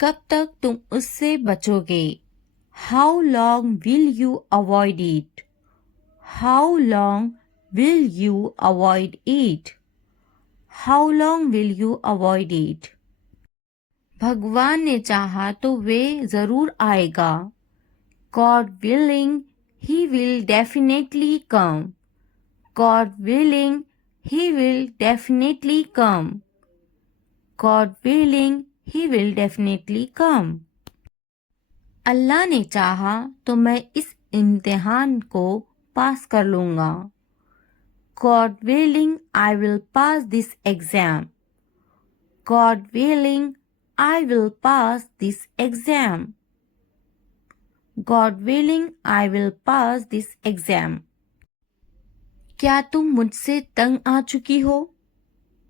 कब तक तुम उससे बचोगे? How long will you avoid it? How long will you avoid it? How long will you avoid it? भगवान ने चाहा तो वे जरूर आएगा। God willing he will definitely come. God willing he will definitely come. God willing he will definitely come. अल्लाह ने चाहा तो मैं इस इम्तिहान को पास कर लूँगा। God willing I will pass this exam. God willing I will pass this exam. God willing I will pass this exam. क्या तुम मुझसे तंग आ चुकी हो?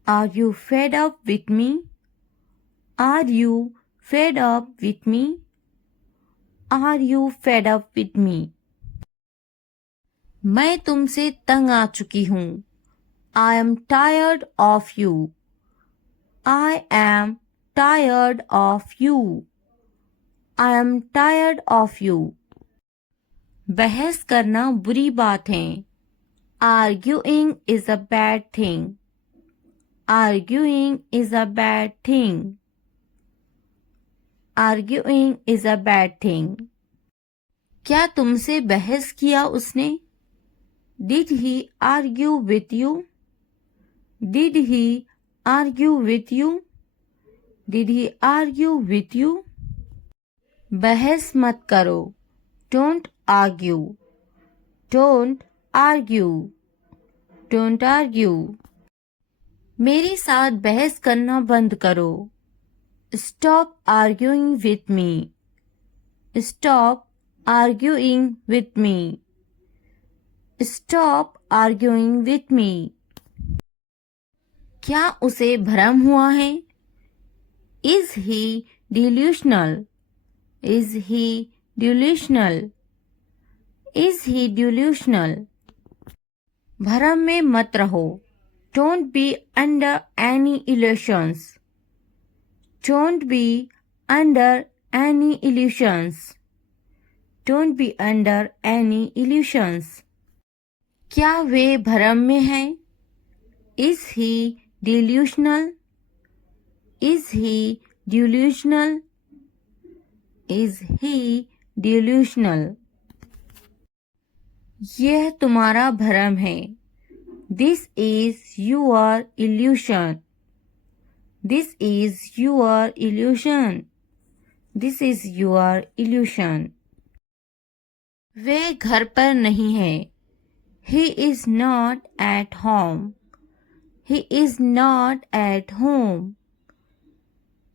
Are you fed up with me? Are you fed up with me? Are you fed up with me? मैं तुमसे तंग आ चुकी हूँ। I am tired of you. I am tired of you. I am tired of you. बहस करना बुरी बात है। Arguing is a bad thing. Arguing is a bad thing. Arguing is a bad thing. क्या तुमसे बहस किया उसने? Did he argue with you? Did he argue with you? Did he argue with you? बहस मत करो। Don't argue. Don't argue. Don't argue. मेरे साथ बहस करना बंद करो। Stop arguing with me. Stop arguing with me. Stop arguing with me. क्या उसे भ्रम हुआ है? Is he delusional? Is he delusional? Is he delusional? भ्रम में मत रहो। Don't be under any illusions. Don't be under any illusions. Don't be under any illusions. क्या वे भ्रम में हैं? Is he delusional? Is he delusional? Is he delusional? यह तुम्हारा भ्रम है। This is your illusion. This is your illusion. This is your illusion. वे घर पर नहीं है। He is not at home. He is not at home.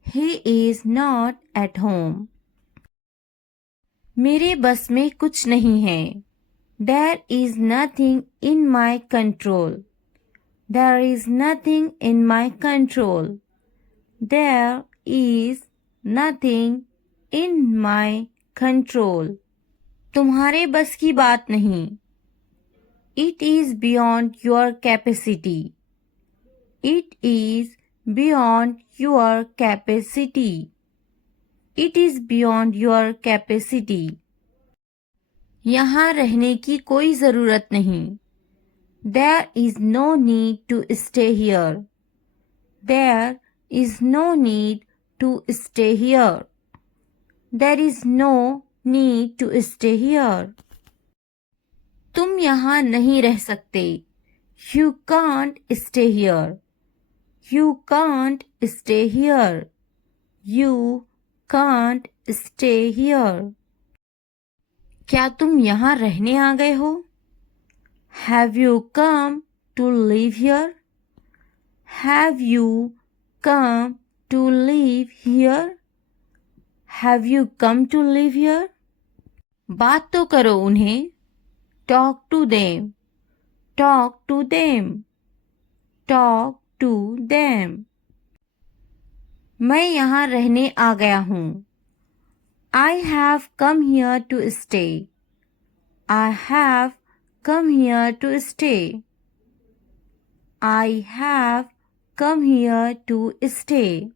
He is not at home. मेरे बस में कुछ नहीं है। There is nothing in my control. There is nothing in my control. There is nothing in my control. तुम्हारे बस की बात नहीं। It is beyond your capacity. It is beyond your capacity. It is beyond your capacity. यहाँ रहने की कोई ज़रूरत नहीं। There is no need to stay here. There is no need to stay here. There is no need to stay here. तुम यहाँ नहीं रह सकते। You can't stay here. You can't stay here. You can't stay here. क्या तुम यहाँ रहने आ गए हो? Have you come to live here? Have you come to live here? Have you come to live here? बात तो करो उन्हें। Talk to them. Talk to them. Talk to them. मैं यहाँ रहने आ गया हूँ। I have come here to stay. I have come here to stay. I have come here to stay.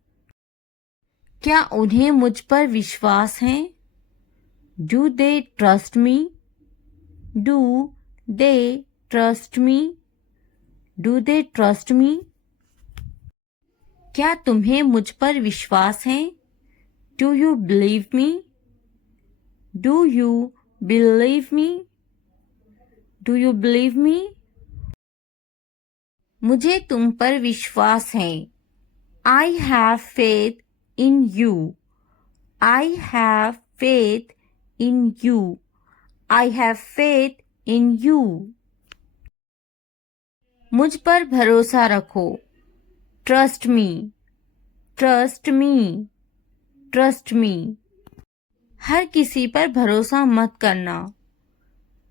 क्या उन्हें मुझ पर विश्वास है? Do they trust me? Do they trust me? Do they trust me? क्या तुम्हें मुझ पर विश्वास है? Do you believe me? Do you believe me? Do you believe me? मुझे तुम पर विश्वास है। I have faith in you. I have faith in you. I have faith in you. मुझ पर भरोसा रखो। Trust me. Trust me. Trust me. हर किसी पर भरोसा मत करना।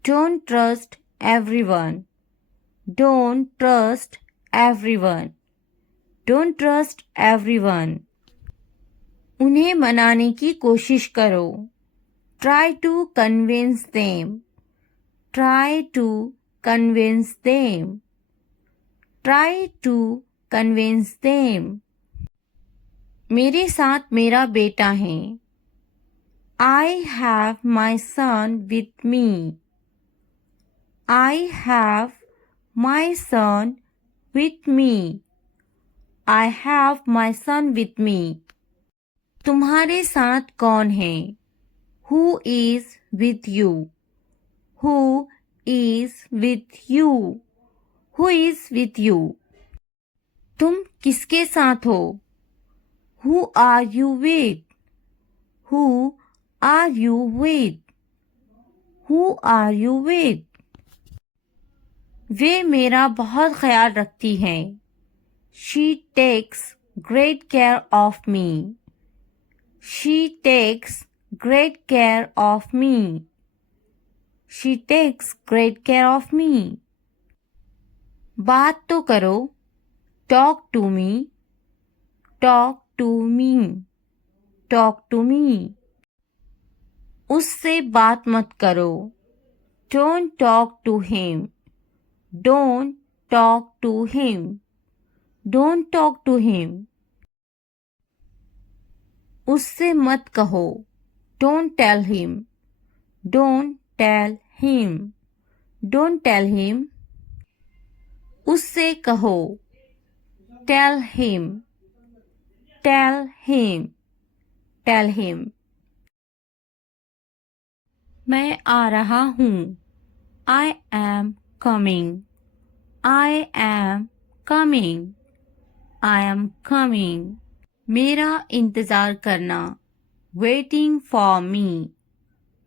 Don't trust everyone. Don't trust everyone. Don't trust everyone. उन्हें मनाने की कोशिश करो। Try to convince them. Try to convince them. Try to convince them. मेरे साथ मेरा बेटा है। I have my son with me. I have my son with me. I have my son with me. तुम्हारे साथ कौन है? Who is with you? Who is with you? Who is with you? तुम किसके साथ हो? Who are you with? Who are you with? Who are you with? वे मेरा बहुत ख्याल रखती हैं। She takes great care of me. She takes great care of me. She takes great care of me. बात तो करो। Talk to me. Talk to me. Talk to me. उससे बात मत करो। Don't talk to him. Don't talk to him. Don't talk to him. उससे मत कहो। Don't tell him. Don't tell him. Don't tell him. उससे कहो। Tell him. Tell him. Tell him. मैं आ रहा हूँ। I am coming. I am coming. I am coming. मेरा इंतज़ार करना। Waiting for me.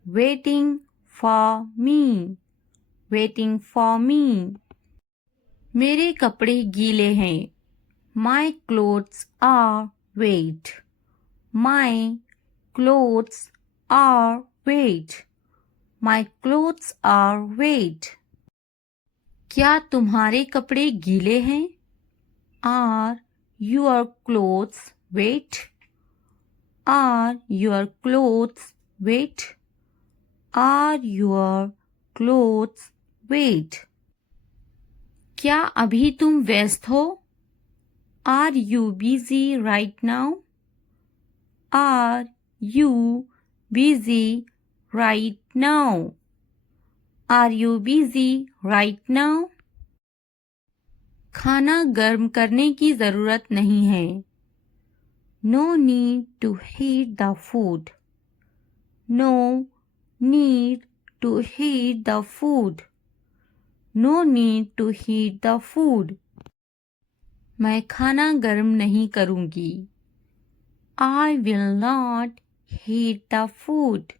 Waiting for me. Waiting for me. मेरे कपड़े गीले हैं। My clothes are wet. My clothes are wet. My clothes are wet. क्या तुम्हारे कपड़े गीले हैं? Are your clothes wet? Are your clothes wet? Are your clothes wet? क्या अभी तुम व्यस्त हो? Are you busy right now? Are you busy right now? Are you busy right now? खाना गर्म करने की ज़रूरत नहीं है। No need to heat the food. No need to heat the food. No need to heat the food. मैं खाना गर्म नहीं करूँगी। I will not heat the food.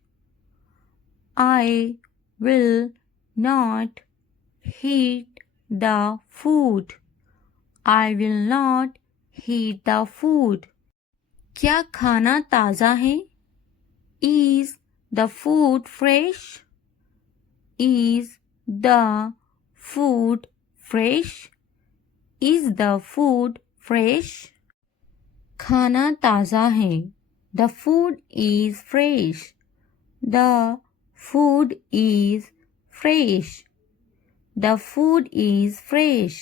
I will not heat the food. I will not heat the food. क्या खाना ताज़ा है? Is the food fresh? Is the food fresh? Is the food fresh? खाना ताज़ा है। The food is fresh. The food is fresh. The food is fresh.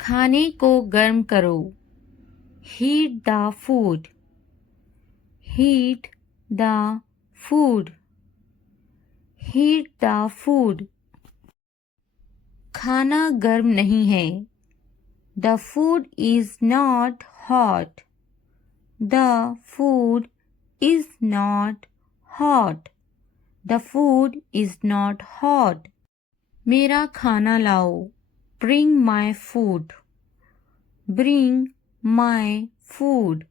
खाने को गर्म करो। Heat the food. Heat the food. Heat the food. खाना गर्म नहीं है. The food is not hot. The food is not hot. The food is not hot. मेरा खाना लाओ. Bring my food. Bring my food.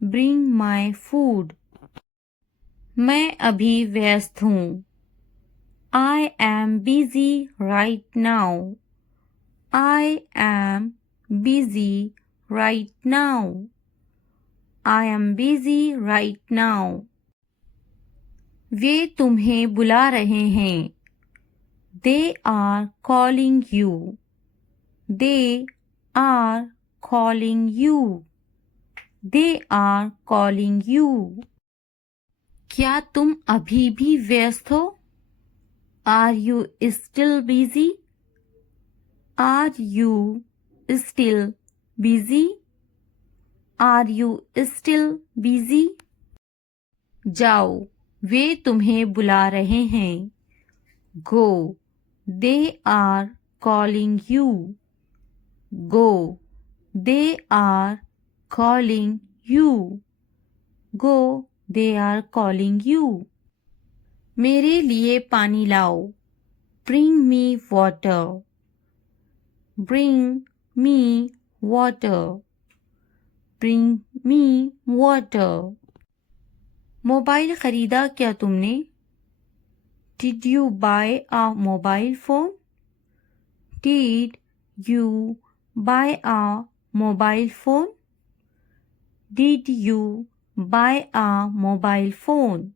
Bring my food. मैं अभी व्यस्त हूँ. I am busy right now. I am busy right now. I am busy right now. वे तुम्हें बुला रहे हैं. They are calling you. They are calling you. They are calling you. क्या तुम अभी भी व्यस्त हो? Are you still busy? Are you still busy? Are you still busy? जाओ, वे तुम्हें बुला रहे हैं. Go, they are calling you. Go, they are calling you. Go, they are calling you. मेरे लिए पानी लाओ. Bring me water. Bring me water. Bring me water. Mobile खरीदा क्या तुमने? Did you buy a mobile phone? Did you buy a mobile phone? Did you buy a mobile phone?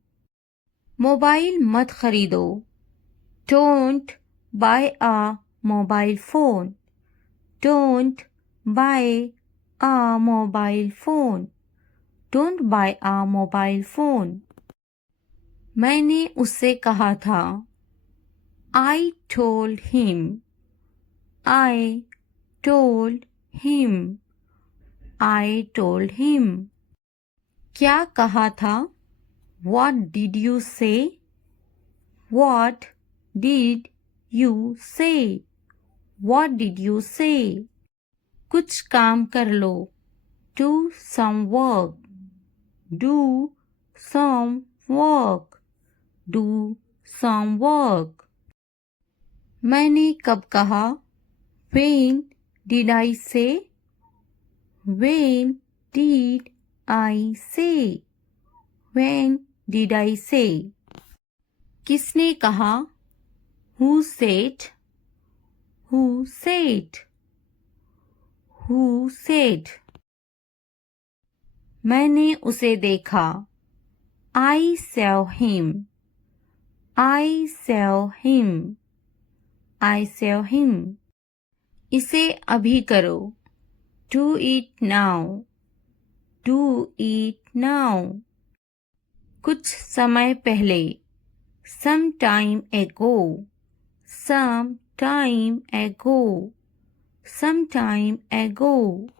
Mobile मत खरीदो. Don't buy a mobile phone. Don't buy a mobile phone. Don't buy a mobile phone. मैंने उससे कहा था. I told him. I told him. I told him. क्या कहा था? What did you say? What did you say? What did you say? कुछ काम कर लो. Do some work. Do some work. Do some work. मैंने कब कहा? When did I say? When did I say? When did I say? किसने कहा? Who said? Who said? Who said? मैंने उसे देखा. I saw him. I saw him. I saw him. इसे अभी करो. Do it now. Do it now. कुछ समय पहले. Some time ago. Some time ago. Some time ago.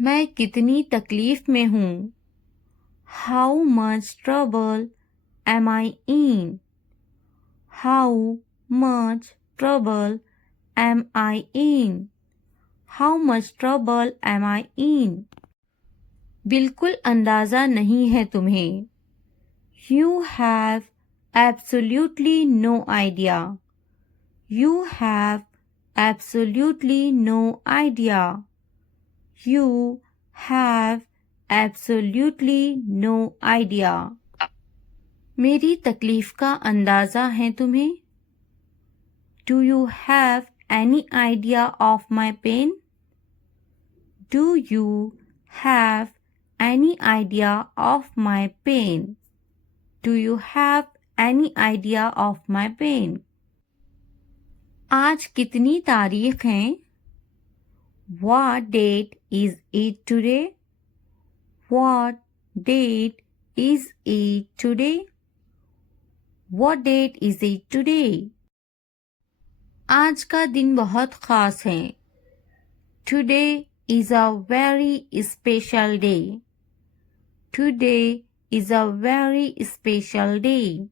मैं कितनी तकलीफ में हूँ. How much trouble am I in? How much trouble am I in? How much trouble am I in? बिल्कुल अंदाज़ा नहीं है तुम्हें. You have absolutely no idea. You have absolutely no idea. You have absolutely no idea. मेरी तकलीफ का अंदाज़ा है तुम्हें? Do you have any idea of my pain? Do you have any idea of my pain? Do you have any idea of my pain? आज कितनी तारीख है? What date is it today? What date is it today? What date is it today? आज का दिन बहुत ख़ास है. Today is a very special day. Today is a very special day.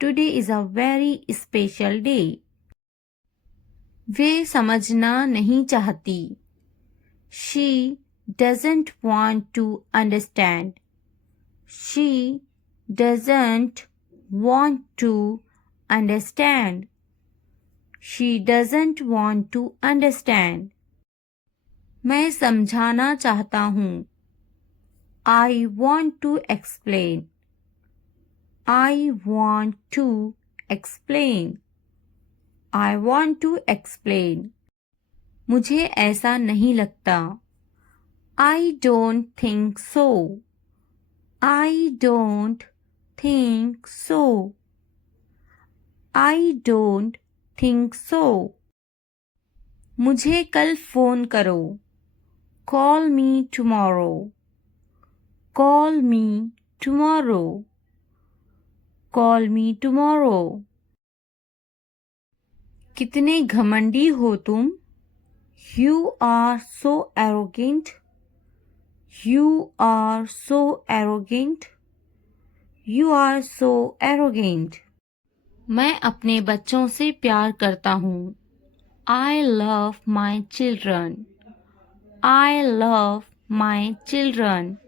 Today is a very special day. वे समझना नहीं चाहती. She doesn't want to understand. She doesn't want to understand. She doesn't want to understand. मैं समझाना चाहता हूँ. I want to explain. I want to explain. I want to explain. मुझे ऐसा नहीं लगता. I don't think so. I don't think so. I don't think so. मुझे कल फ़ोन करो. Call me tomorrow. Call me tomorrow. Call me tomorrow. कितने घमंडी हो तुम. You are so arrogant. You are so arrogant. You are so arrogant. मैं अपने बच्चों से प्यार करता हूँ. I love my children. I love my children.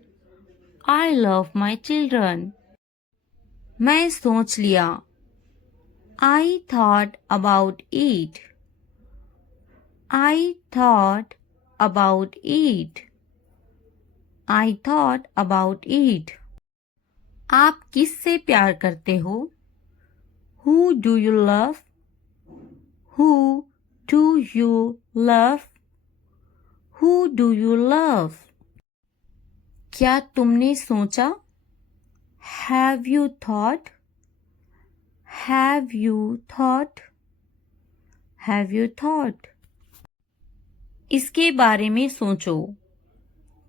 I love my children. मैं सोच लिया. I thought about it. I thought about it. I thought about it. आप किससे प्यार करते हो? Who do you love? Who do you love? Who do you love? क्या तुमने सोचा? Have you thought? Have you thought? Have you thought? इसके बारे में सोचो.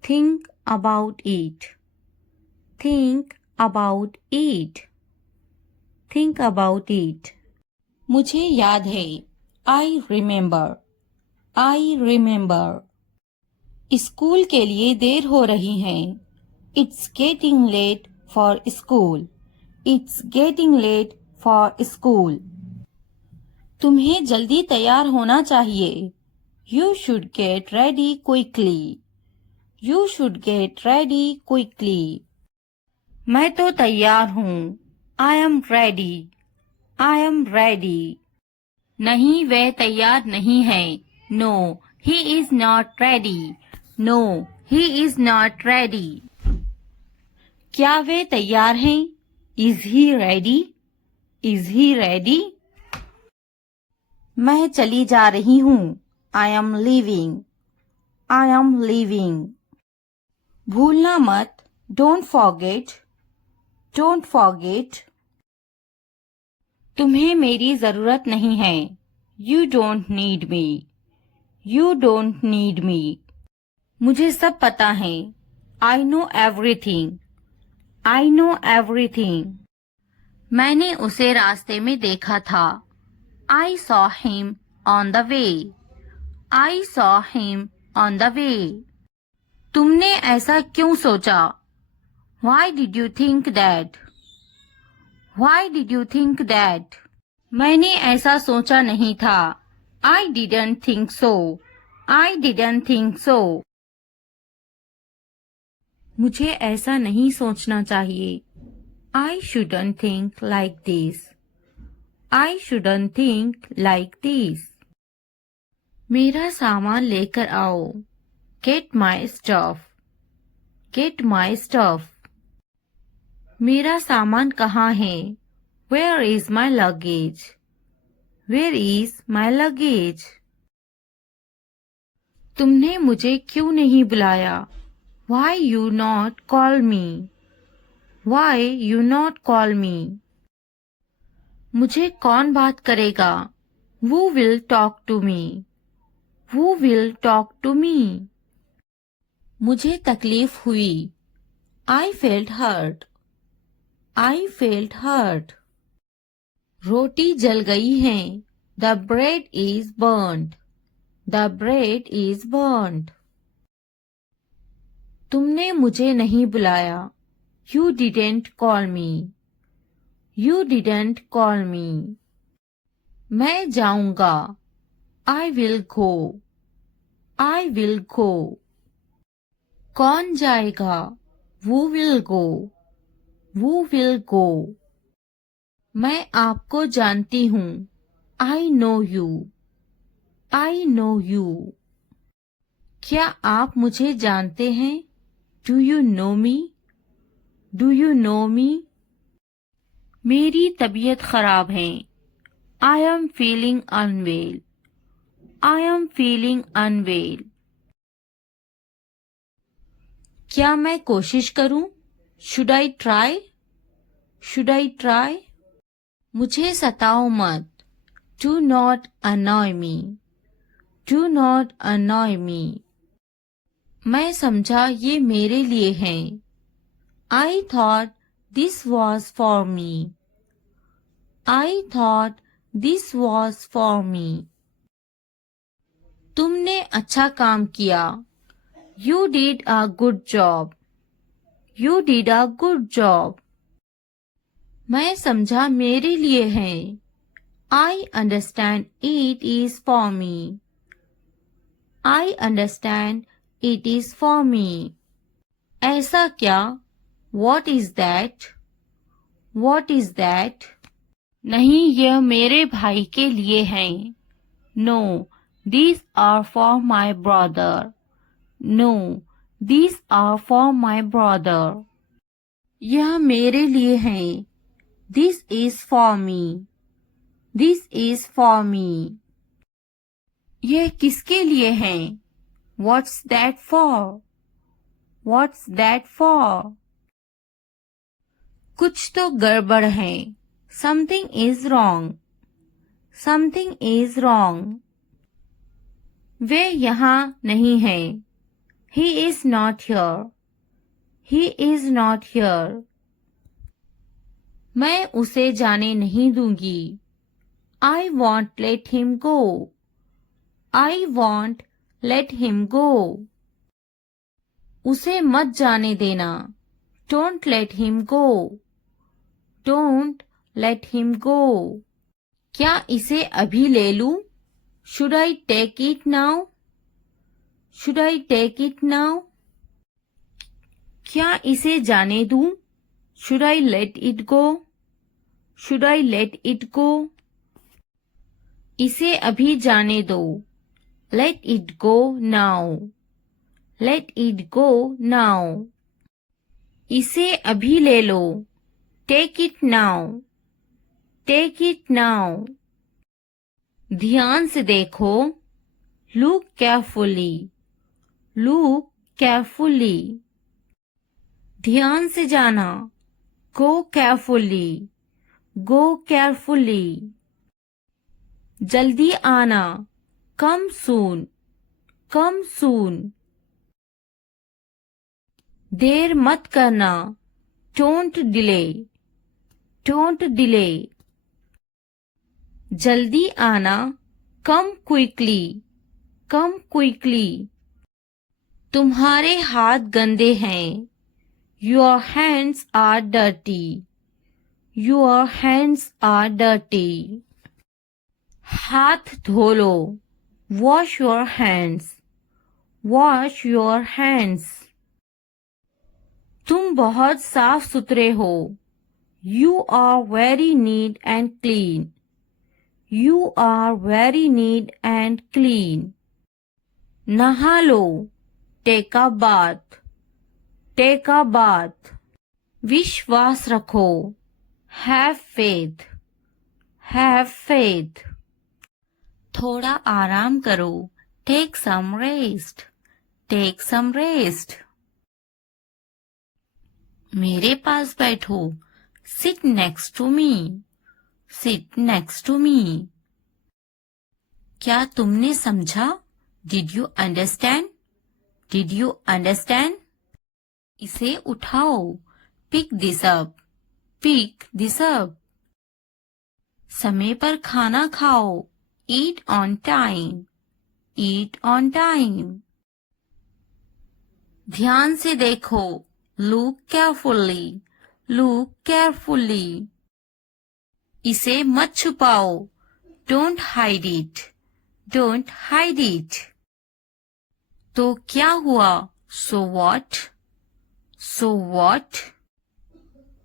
Think about it. Think about it. Think about it. मुझे याद है. I remember. I remember. School के लिए देर हो रही है. It's getting late for school. It's getting late for school. तुम्हें जल्दी तैयार होना चाहिए. You should get ready quickly. You should get ready quickly. मैं तो तैयार हूँ. I am ready. I am ready. नहीं, वह तैयार नहीं है. No, he is not ready. No, he is not ready. क्या वे तैयार हैं? Is he ready? Is he ready? मैं चली जा रही हूँ. I am leaving. I am leaving. भूलना मत. Don't forget. Don't forget. तुम्हें मेरी जरूरत नहीं है. You don't need me. You don't need me. मुझे सब पता है. I know everything. I know everything. मैंने उसे रास्ते में देखा था. I saw him on the way. I saw him on the way. तुमने ऐसा क्यों सोचा? Why did you think that? Why did you think that? मैंने ऐसा सोचा नहीं था. I didn't think so. I didn't think so. मुझे ऐसा नहीं सोचना चाहिए. I shouldn't think like this. I shouldn't think like this. मेरा सामान लेकर आओ. Get my stuff. Get my stuff. मेरा सामान कहाँ है? Where is my luggage? Where is my luggage? तुमने मुझे क्यों नहीं बुलाया? Why you not call me? Why you not call me? मुझे कौन बात करेगा? Who will talk to me? Who will talk to me? मुझे तकलीफ हुई. I felt hurt. I felt hurt. रोटी जल गई है. The bread is burnt. The bread is burnt. तुमने मुझे नहीं बुलाया. You didn't call me. You didn't call me. मैं जाऊंगा. I will go. I will go. कौन जाएगा? Who will go? Who will go? मैं आपको जानती हूँ. I know you. I know you. क्या आप मुझे जानते हैं? Do you know me? Do you know me? मेरी तबीयत खराब है. I am feeling unwell. I am feeling unwell. क्या मैं कोशिश करूं? Should I try? Should I try? मुझे सताओ मत. Do not annoy me. Do not annoy me. मैं समझा ये मेरे लिए है. I thought this was for me. I thought this was for me. तुमने अच्छा काम किया. You did a good job. You did a good job. मैं समझा मेरे लिए है. I understand it is for me. I understand it is for me. ऐसा क्या? What is that? What is that? नहीं, यह मेरे भाई के लिए है. No, these are for my brother. No, these are for my brother. यह मेरे लिए है. This is for me. This is for me. यह किसके लिए है? What's that for? What's that for? कुछ तो गड़बड़ है. Something is wrong. Something is wrong. वे यहाँ नहीं है. He is not here. He is not here. मैं उसे जाने नहीं दूंगी. I won't let him go. I won't let him go. उसे मत जाने देना. Don't let him go. Don't let him go. क्या इसे अभी ले लूं? Should I take it now? Should I take it now? क्या इसे जाने दूं? Should I let it go? Should I let it go? इसे अभी जाने दो. Let it go now. Let it go now. इसे अभी ले लो. Take it now. Take it now. ध्यान से देखो. Look carefully. Look carefully. ध्यान से जाना. Go carefully. Go carefully. जल्दी आना. Come soon. Come soon. देर मत करना. Don't delay. Don't delay. जल्दी आना. Come quickly. Come quickly. तुम्हारे हाथ गंदे हैं. Your hands are dirty. Your hands are dirty. हाथ धो लो. Wash your hands. Wash your hands. तुम बहुत साफ सुथरे हो. You are very neat and clean. You are very neat and clean. नहा लो. Take a bath. Take a bath. विश्वास रखो. Have faith. Have faith. थोड़ा आराम करो. Take some rest. Take some rest. मेरे पास बैठो. Sit next to me. Sit next to me. क्या तुमने समझा? Did you understand? Did you understand? इसे उठाओ. Pick this up. Pick this up. समय पर खाना खाओ. Eat on time. Eat on time. ध्यान से देखो, लुक केयरफुली, लुक केयरफुली। इसे मत छुपाओ, don't hide it, don't hide it. तो क्या हुआ, सो व्हाट, सो व्हाट।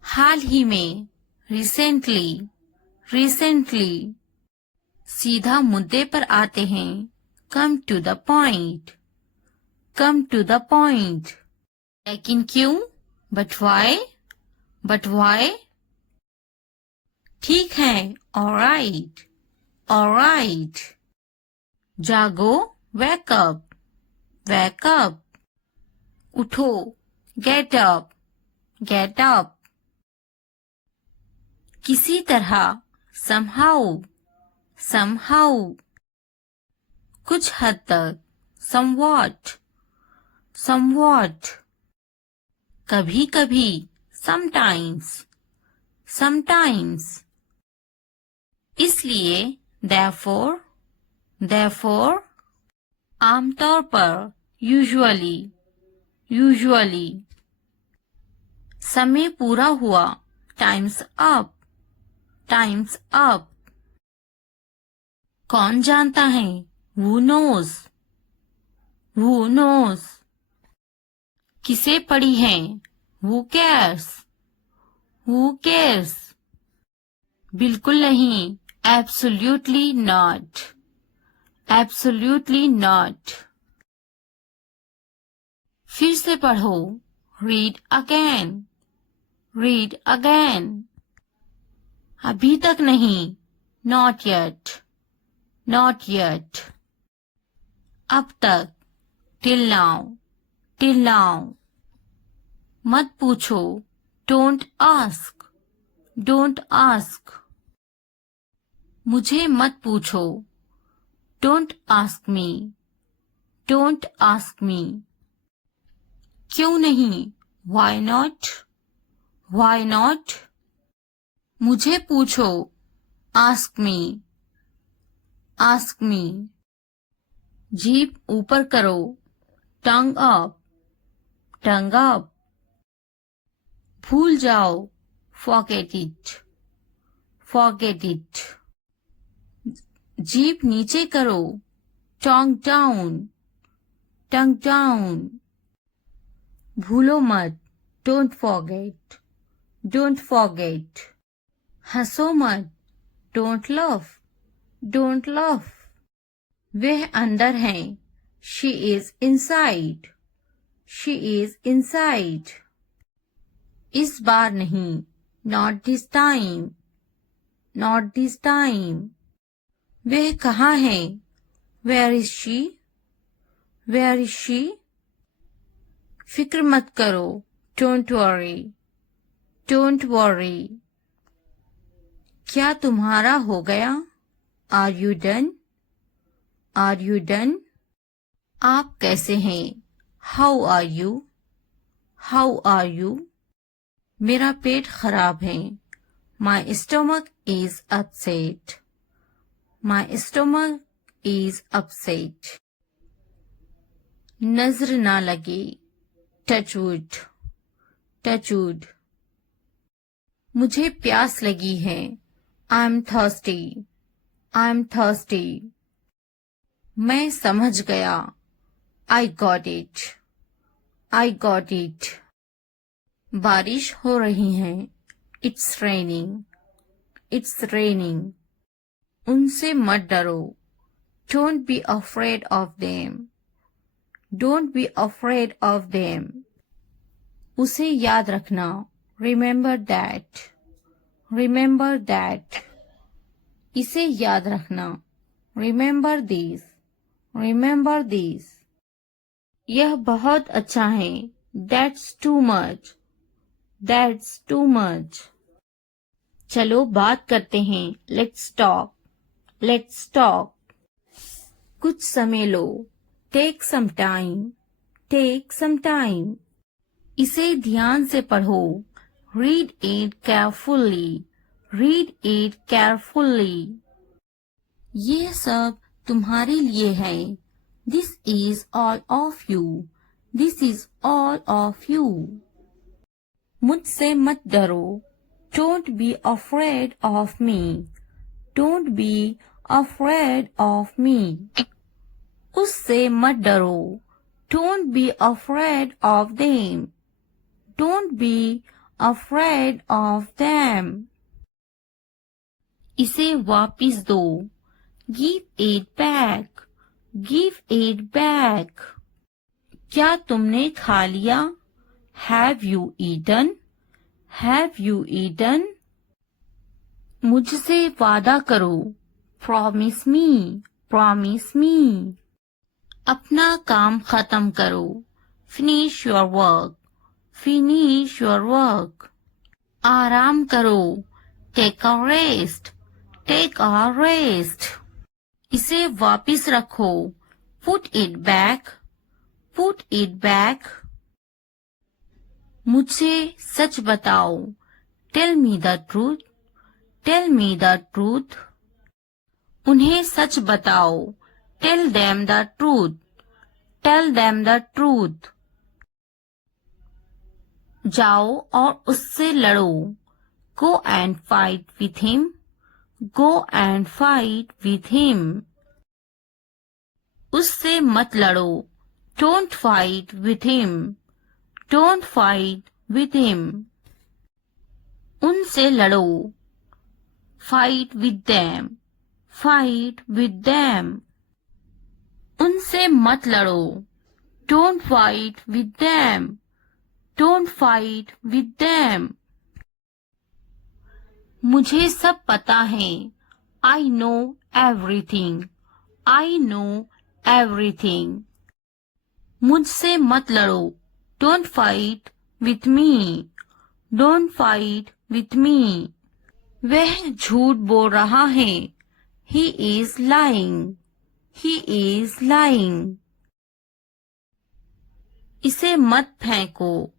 हाल ही में, रिसेंटली, रिसेंटली। सीधा मुद्दे पर आते हैं, come to the point, come to the point. लेकिन क्यों, बट वाई, बट वाई। ठीक है, ऑलराइट, ऑलराइट। जागो, वेक अप, वेक अप। उठो, गेट अप, गेट अप। किसी तरह, somehow, somehow। कुछ हद तक, somewhat, somewhat। कभी कभी, sometimes, sometimes। इसलिए, therefore, therefore। आमतौर पर, usually, usually। समय पूरा हुआ, time's up, time's up। कौन जानता है, who knows, who knows। किसे पड़ी है, who cares, who cares। बिल्कुल नहीं, absolutely not, absolutely not। फिर से पढ़ो, read again, read again। अभी तक नहीं, not yet, not yet। अब तक, till now, till now। मत पूछो, don't ask, don't ask। मुझे मत पूछो, don't ask me, don't ask me। क्यों नहीं, why not, why not। मुझे पूछो, ask me, ask me। जीभ ऊपर करो, tongue up, tongue up। भूल जाओ, forget it, forget it। जीभ नीचे करो, tongue down, tongue down। भूलो मत, don't forget, don't forget। हंसो मत, don't laugh, don't laugh। वह अंदर है, she is inside, she is inside। इस बार नहीं, not this time, not this time। वह कहाँ है, where is she, where is she। फिक्र मत करो, don't worry, don't worry। क्या तुम्हारा हो गया, are you done, are you done। आप कैसे हैं, how are you, how are you। मेरा पेट खराब है, my stomach is upset, my stomach is upset। नजर ना लगे, touch wood, touch wood। मुझे प्यास लगी है, I'm thirsty, I'm thirsty। मैं समझ गया, I got it, I got it। बारिश हो रही है, it's raining, it's raining। उनसे मत डरो, don't be afraid of them, don't be afraid of them। उसे याद रखना, remember that, remember that। इसे याद रखना, remember this, remember this। यह बहुत अच्छा है, that's too much, that's too much। चलो बात करते हैं, let's talk, let's talk। कुछ समय लो, take some time, take some time। इसे ध्यान से पढ़ो, read it carefully, read it carefully। ये सब तुम्हारे लिए है, this is all of you, This is all of you. मुझसे मत डरो. Don't be afraid of me. Don't be afraid of me. उससे मत डरो. Don't be afraid of them. Don't be afraid of them. इसे वापिस दो. Give it back. Give it back. क्या तुमने खा लिया? Have you eaten? Have you eaten? मुझसे वादा करो. Promise me. Promise me. अपना काम खत्म करो. Finish your work. Finish your work. आराम करो. Take a rest. Take a rest. इसे वापिस रखो. Put it back. Put it back. मुझे सच बताओ. Tell me the truth. Tell me the truth. उन्हें सच बताओ. Tell them the truth. Tell them the truth. जाओ और उससे लड़ो. Go and fight with him. Go and fight with him. उससे मत लड़ो. Don't fight with him. Don't fight with him. उनसे लड़ो. Fight with them. Fight with them. उनसे मत लड़ो. Don't fight with them. Don't fight with them. मुझे सब पता है. I know everything. I know everything. मुझसे मत लड़ो. Don't fight with me. Don't fight with me. वह झूठ बोल रहा है. He is lying. He is lying. इसे मत फेंको.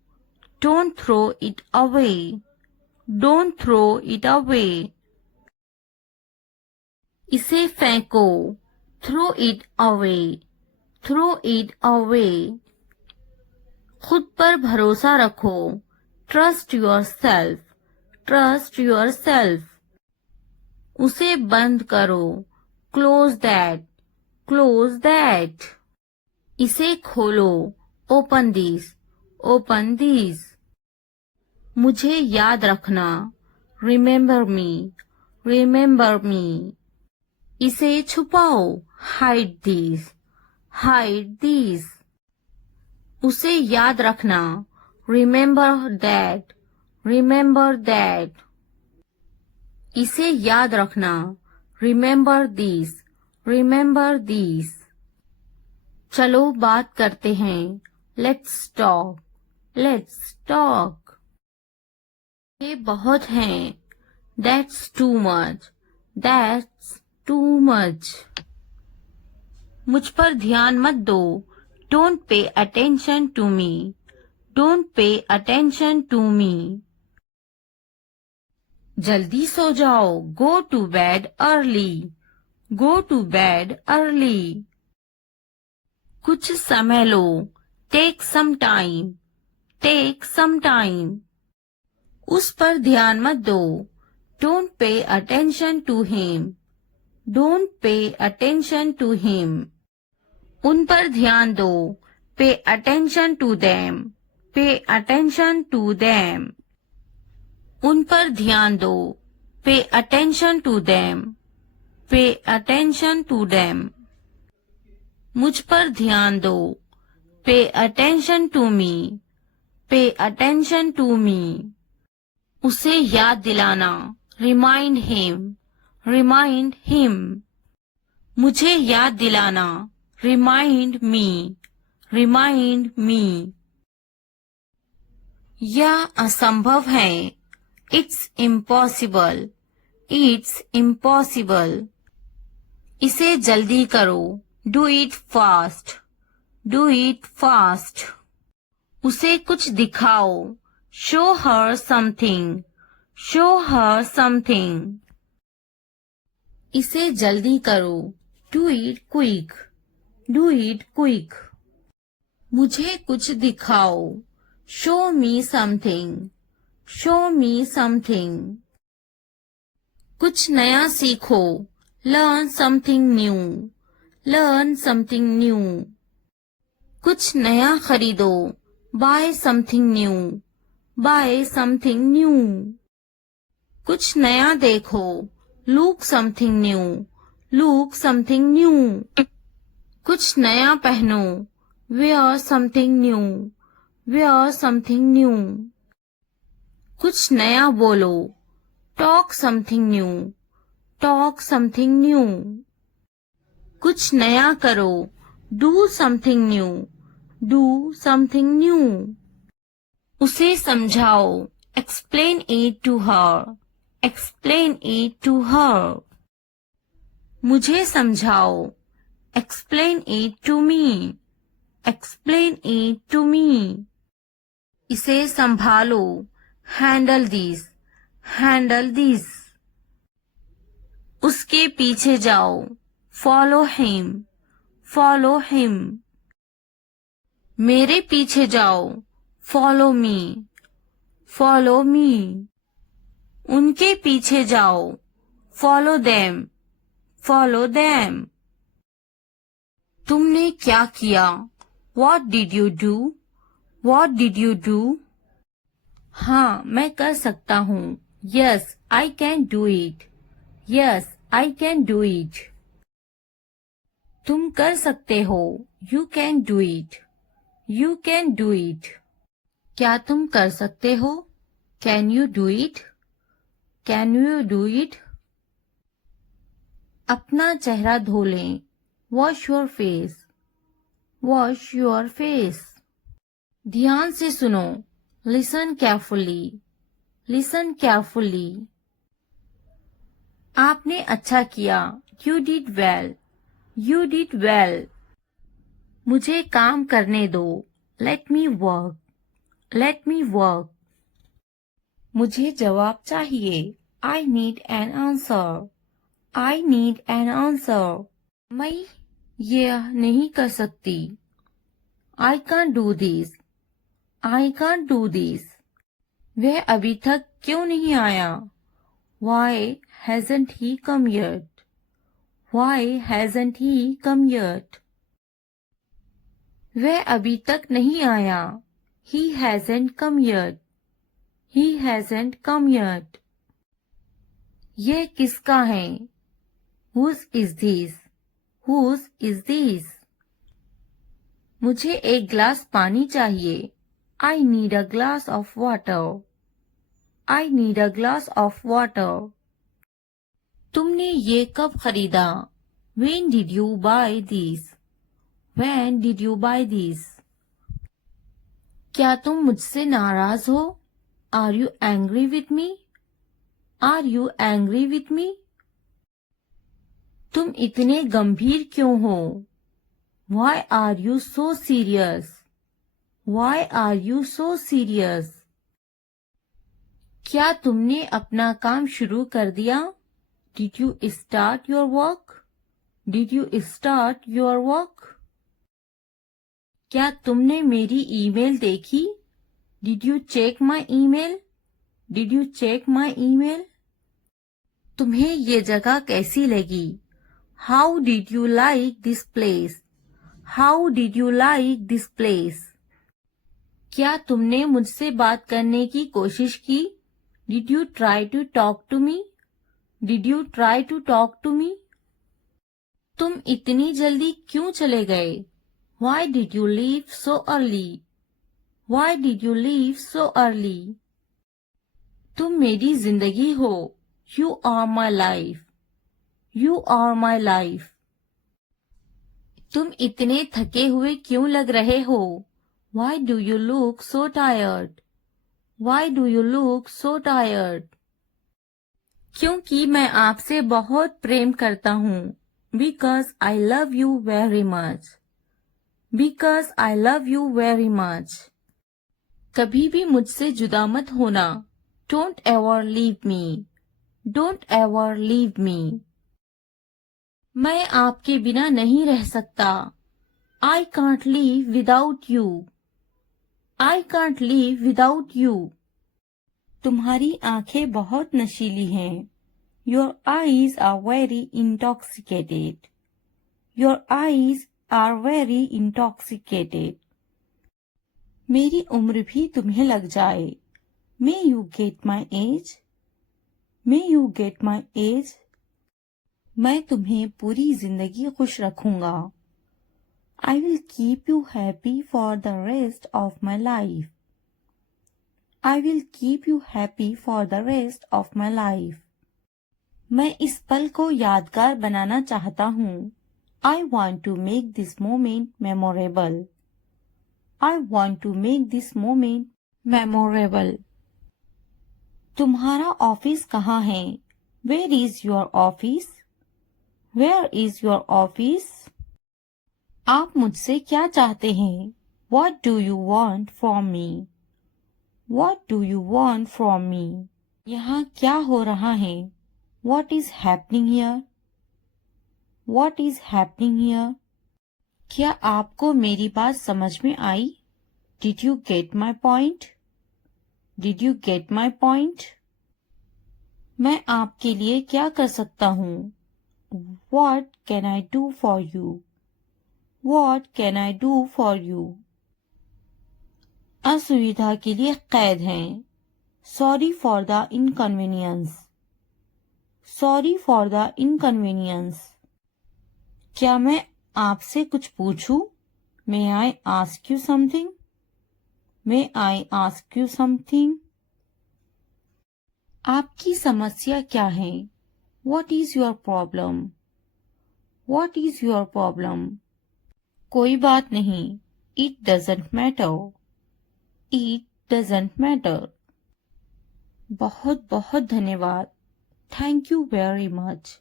Don't throw it away. Don't throw it away. इसे फेंको. Throw it away. Throw it away. खुद पर भरोसा रखो. Trust yourself. Trust yourself. उसे बंद करो. Close that. Close that. इसे खोलो. Open this. Open this. मुझे याद रखना. Remember me. Remember me. इसे छुपाओ. Hide this. Hide this. उसे याद रखना. Remember that. Remember that. इसे याद रखना. Remember this. Remember this. चलो बात करते हैं. Let's talk. Let's talk. ये बहुत हैं. That's too much. That's too much. मुझ पर ध्यान मत दो. Don't pay attention to me. Don't pay attention to me. जल्दी सो जाओ. Go to bed early. Go to bed early. कुछ समय लो. Take some time. Take some time. उस पर ध्यान मत दो. Don't pay attention to him. Don't pay attention to him. उन पर ध्यान दो. Pay attention to them. Pay attention to them. उन पर ध्यान दो. Pay attention to them. Pay attention to them. मुझ पर ध्यान दो. Pay attention to me. Pay attention to me. उसे याद दिलाना. Remind him. Remind him. मुझे याद दिलाना. Remind me. Remind me. यह असंभव है. It's impossible. It's impossible. इसे जल्दी करो. Do it fast. Do it fast. उसे कुछ दिखाओ. Show her something. Show her something. इसे जल्दी करो. Do it quick. Do it quick. मुझे कुछ दिखाओ। Show me something. Show me something. कुछ नया सीखो। Learn something new. Learn something new. कुछ नया खरीदो। Buy something new. Buy something new. कुछ नया देखो। Look something new. Look something new. कुछ नया पहनो। Wear something new. Wear something new. कुछ नया बोलो। Talk something new. Talk something new. कुछ नया करो। Do something new. Do something new. उसे समझाओ। Explain it to her. Explain it to her. मुझे समझाओ। Explain it to me. Explain it to me. इसे संभालो। Handle this. Handle this. उसके पीछे जाओ। Follow him. Follow him. मेरे पीछे जाओ। Follow me. Follow me. उनके पीछे जाओ। Follow them. Follow them. तुमने क्या किया? What did you do? What did you do? हाँ, मैं कर सकता हूँ। Yes, I can do it. Yes, I can do it. तुम कर सकते हो। You can do it. You can do it. क्या तुम कर सकते हो? Can you do it? Can you do it? अपना चेहरा धो लें। Wash your face. Wash your face. ध्यान से सुनो। Listen carefully. Listen carefully. आपने अच्छा किया। You did well. You did well. मुझे काम करने दो। Let me work. Let me work. मुझे जवाब चाहिए। I need an answer. I need an answer. मैं यह नहीं कर सकती। I can't do this. I can't do this. वह अभी तक क्यों नहीं आया? Why hasn't he come yet? Why hasn't he come yet? वह अभी तक नहीं आया। He hasn't come yet. He hasn't come yet. यह किसका है? Whose is this? Whose is this? मुझे एक ग्लास पानी चाहिए। I need a glass of water. I need a glass of water. तुमने ये कब खरीदा? When did you buy this? When did you buy this? क्या तुम मुझसे नाराज हो? Are you angry with me? Are you angry with me? तुम इतने गंभीर क्यों हो? Why are you so serious? Why are you so serious? क्या तुमने अपना काम शुरू कर दिया? Did you start your work? Did you start your work? क्या तुमने मेरी ईमेल देखी? Did you check my email? Did you check my email? तुम्हें ये जगह कैसी लगी? How did you like this place? How did you like this place? क्या तुमने मुझसे बात करने की कोशिश की? Did you try to talk to me? Did you try to talk to me? तुम इतनी जल्दी क्यों चले गए? Why did you leave so early? Why did you leave so early? तुम मेरी जिंदगी हो। You are my life. You are my life. तुम इतने थके हुए क्यों लग रहे हो? Why do you look so tired? Why do you look so tired? क्योंकि मैं आपसे बहुत प्रेम करता हूँ। Because I love you very much. Because I love you very much. कभी भी मुझसे जुदा मत होना। Don't ever leave me. Don't ever leave me. मैं आपके बिना नहीं रह सकता। I can't live without you. I can't live without you. तुम्हारी आंखें बहुत नशीली हैं. Your eyes are very intoxicated. Your eyes are very intoxicated. मेरी उम्र भी तुम्हें लग जाए. May you get my age? May you get my age? मैं तुम्हें पूरी जिंदगी खुश रखूंगा. I will keep you happy for the rest of my life. I will keep you happy for the rest of my life. मैं इस पल को यादगार बनाना चाहता हूँ. I want to make this moment memorable. I want to make this moment memorable. तुम्हारा office कहाँ है? Where is your office? Where is your office? आप मुझसे क्या चाहते हैं? What do you want from me? What do you want from me? यहाँ क्या हो रहा है? What is happening here? What is happening here? क्या आपको मेरी बात समझ में आई? Did you get my point? Did you get my point? मैं आपके लिए क्या कर सकता हूँ? What can I do for you? What can I do for you? असुविधा के लिए कैद हैं. Sorry for the inconvenience. Sorry for the inconvenience. क्या मैं आपसे कुछ पूछूं? May I ask you something? May I ask you something? आपकी समस्या क्या है? What is your problem? What is your problem? कोई बात नहीं. It doesn't matter. It doesn't matter. बहुत बहुत धन्यवाद. Thank you very much.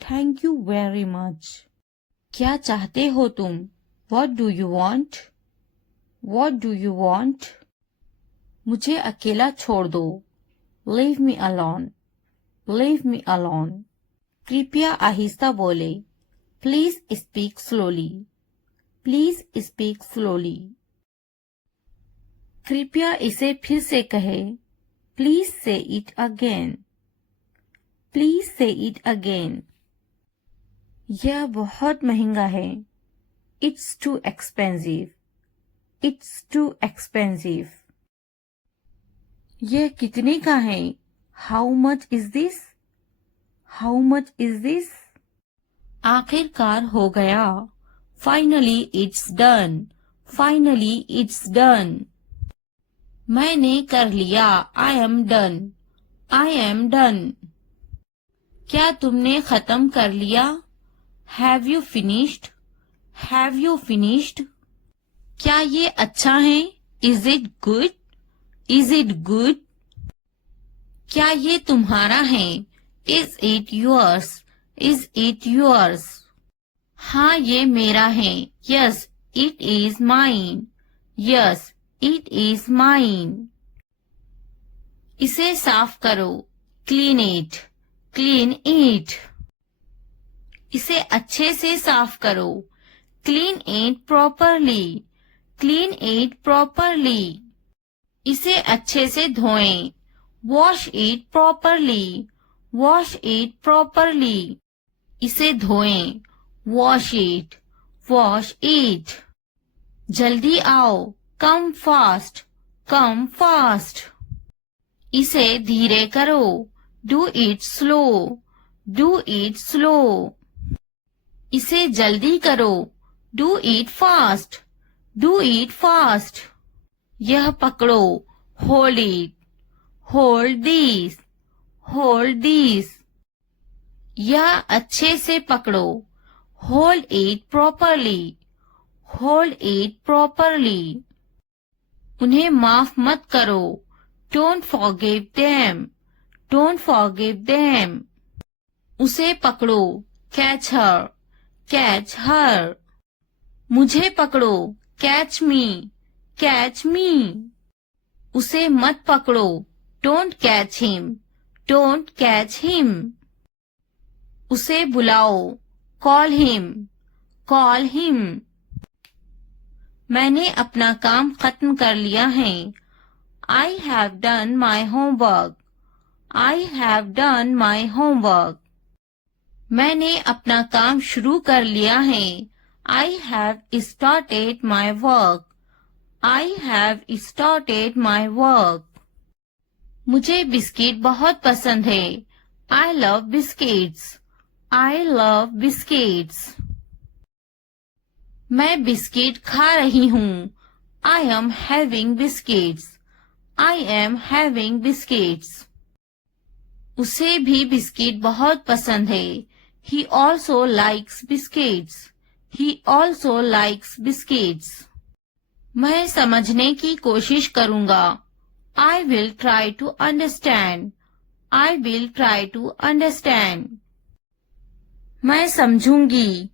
Thank you very much. क्या चाहते हो तुम? What do you want? What do you want? मुझे अकेला छोड़ दो. Leave me alone. Leave me alone. कृपया आहिस्ता बोले. Please speak slowly. Please speak slowly. कृपया इसे फिर से कहे. Please say it again. Please say it again. यह बहुत महंगा है. It's too expensive. It's too expensive. यह कितने का है? How much is this? How much is this? आखिरकार हो गया. Finally it's done. Finally it's done. मैंने कर लिया. I am done. I am done. क्या तुमने खत्म कर लिया? Have you finished? Have you finished? क्या ये अच्छा है? Is it good? Is it good? क्या ये तुम्हारा है? Is it yours? Is it yours? हाँ ये मेरा है. Yes, it is mine. Yes, it is mine. इसे साफ करो. Clean it. Clean it. इसे अच्छे से साफ करो. Clean it properly. Clean it properly. इसे अच्छे से धोएं. Wash it properly. Wash it properly. इसे धोएं. Wash it. Wash it. जल्दी आओ. Come fast. Come fast. इसे धीरे करो. Do it slow. Do it slow. इसे जल्दी करो. Do it fast. Do it fast. यह पकड़ो. Hold it. Hold this. Hold this. यह अच्छे से पकड़ो. Hold it properly. Hold it properly. उन्हें माफ मत करो. Don't forgive them. Don't forgive them. उसे पकड़ो. Catch her. Catch her. मुझे पकड़ो. Catch me. Catch me. उसे मत पकड़ो. Don't catch him. Don't catch him. उसे बुलाओ. Call him. Call him. मैंने अपना काम खत्म कर लिया है. I have done my homework. I have done my homework. मैंने अपना काम शुरू कर लिया है. I have started my work. I have started my work. मुझे बिस्किट बहुत पसंद है. I love biscuits. I love biscuits. मैं बिस्किट खा रही हूँ. I am having biscuits. I am having biscuits. उसे भी बिस्किट बहुत पसंद है. He also likes biscuits. He also likes biscuits. मैं समझने की कोशिश करूँगा. I will try to understand. I will try to understand. मैं समझूंगी.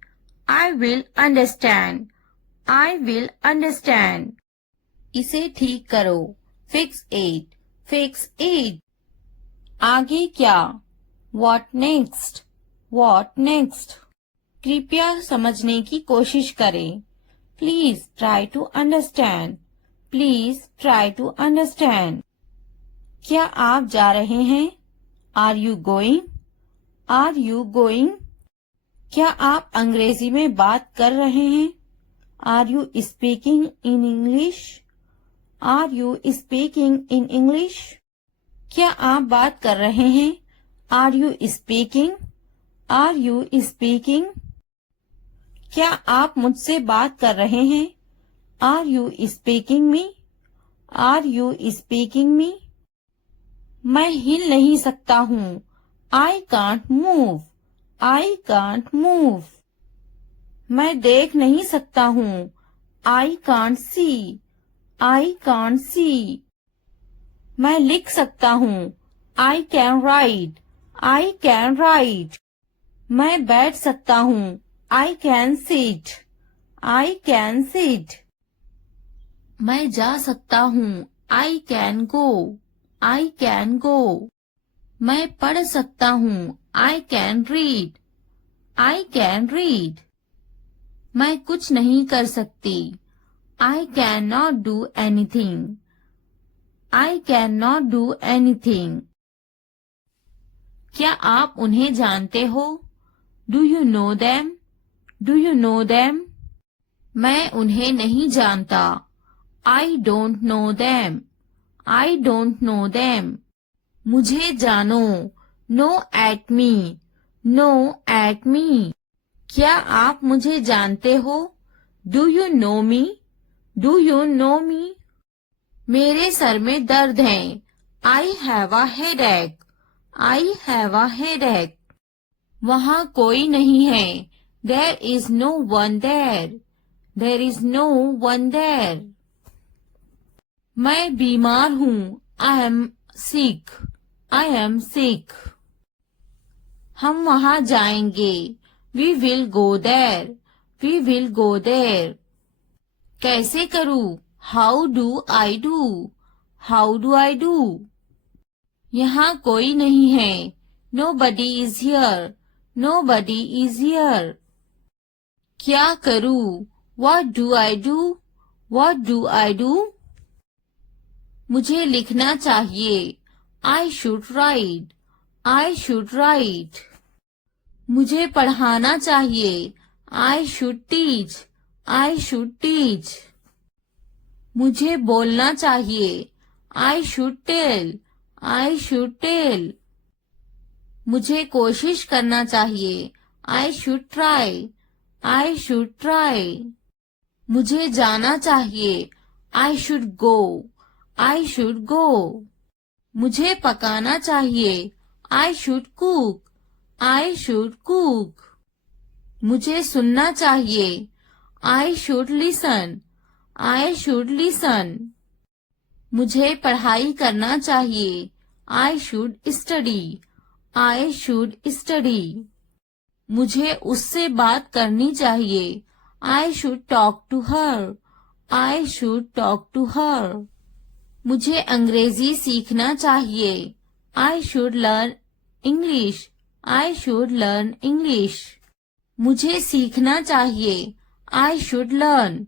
I will understand. I will understand. इसे ठीक करो. Fix it. Fix it. आगे क्या? What next? What next? कृपया समझने की कोशिश करें. Please try to understand. Please try to understand. क्या आप जा रहे हैं? Are you going? Are you going? क्या आप अंग्रेजी में बात कर रहे हैं? Are you speaking in English? Are you speaking in English? क्या आप बात कर रहे हैं? Are you speaking? Are you speaking? क्या आप मुझसे बात कर रहे हैं? Are you speaking me? Are you speaking me? मैं हिल नहीं सकता हूँ. I can't move. I can't move. मैं देख नहीं सकता हूँ. I can't see. I can't see. मैं लिख सकता हूँ. I can write. I can write. मैं बैठ सकता हूँ. I can sit. I can sit. मैं जा सकता हूँ. I can go. I can go. मैं पढ़ सकता हूँ. I can read. I can read. मैं कुछ नहीं कर सकती. I cannot do anything. I cannot do anything. क्या आप उन्हें जानते हो? Do you know them? Do you know them? मैं उन्हें नहीं जानता. I don't know them. I don't know them. मुझे जानो. No at me. No at me. क्या आप मुझे जानते हो? Do you know me? Do you know me? मेरे सर में दर्द है. I have a headache. I have a headache. वहाँ कोई नहीं है. There is no one there. There is no one there. मैं बीमार हूँ. I am sick. I am sick. हम वहाँ जाएंगे. We will go there. We will go there. कैसे करूँ? How do I do? How do I do? यहाँ कोई नहीं है. Nobody is here. Nobody is here. क्या करूँ? What do I do? What do I do? मुझे लिखना चाहिए. I should write. I should write. मुझे पढ़ाना चाहिए. I should teach. I should teach. मुझे बोलना चाहिए. I should tell. I should tell. मुझे कोशिश करना चाहिए. I should try. I should try. मुझे जाना चाहिए. I should go. I should go. मुझे पकाना चाहिए. I should cook. I should cook. मुझे सुनना चाहिए. I should listen. I should listen. मुझे पढ़ाई करना चाहिए. I should study. I should study. मुझे उससे बात करनी चाहिए. I should talk to her. I should talk to her. मुझे अंग्रेजी सीखना चाहिए. I should learn English. I should learn English. मुझे सीखना चाहिए. I should learn.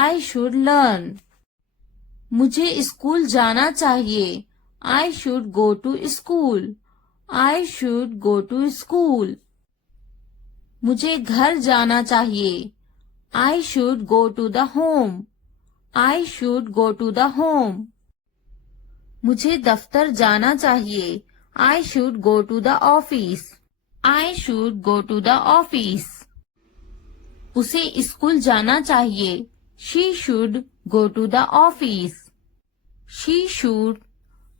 I should learn. मुझे स्कूल जाना चाहिए. I should go to school. I should go to school. मुझे घर जाना चाहिए. I should go to the home. I should go to the home. मुझे दफ्तर जाना चाहिए. I should go to the office. I should go to the office. उसे school जाना चाहिए. She should go to the office. She should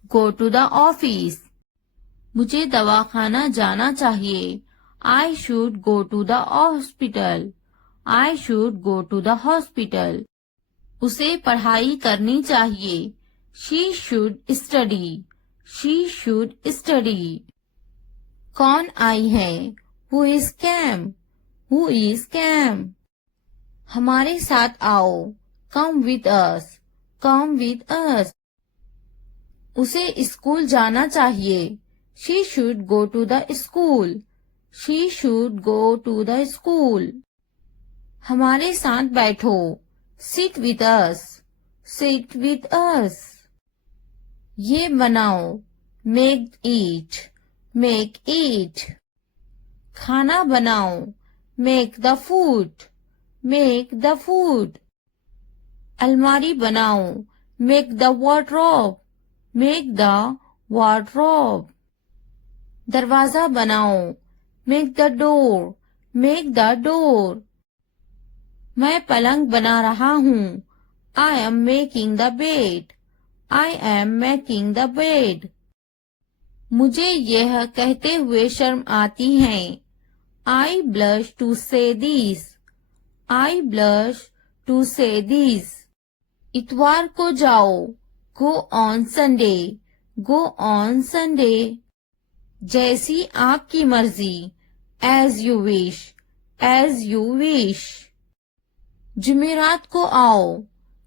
go to the office. मुझे दवाखाना जाना चाहिए. I should go to the hospital. I should go to the hospital. उसे पढ़ाई करनी चाहिए. She should study. She should study. कौन आई है? Who is came? Who is came? हमारे साथ आओ. Come with us. Come with us. उसे स्कूल जाना चाहिए. She should go to the school. She should go to the school. हमारे साथ बैठो. Sit with us. Sit with us. ये बनाओ. Make it. Make it. खाना बनाओ. Make the food. Make the food. अलमारी बनाओ. Make the wardrobe. Make the wardrobe. दरवाजा बनाओ. Make the door. Make the door. मैं पलंग बना रहा हूँ. I am making the bed. I am making the bed. मुझे यह कहते हुए शर्म आती है. I blush to say this. I blush to say this. इतवार को जाओ. Go on Sunday. Go on Sunday. जैसी आपकी मर्जी. As you wish. As you wish. जुमेरात को आओ.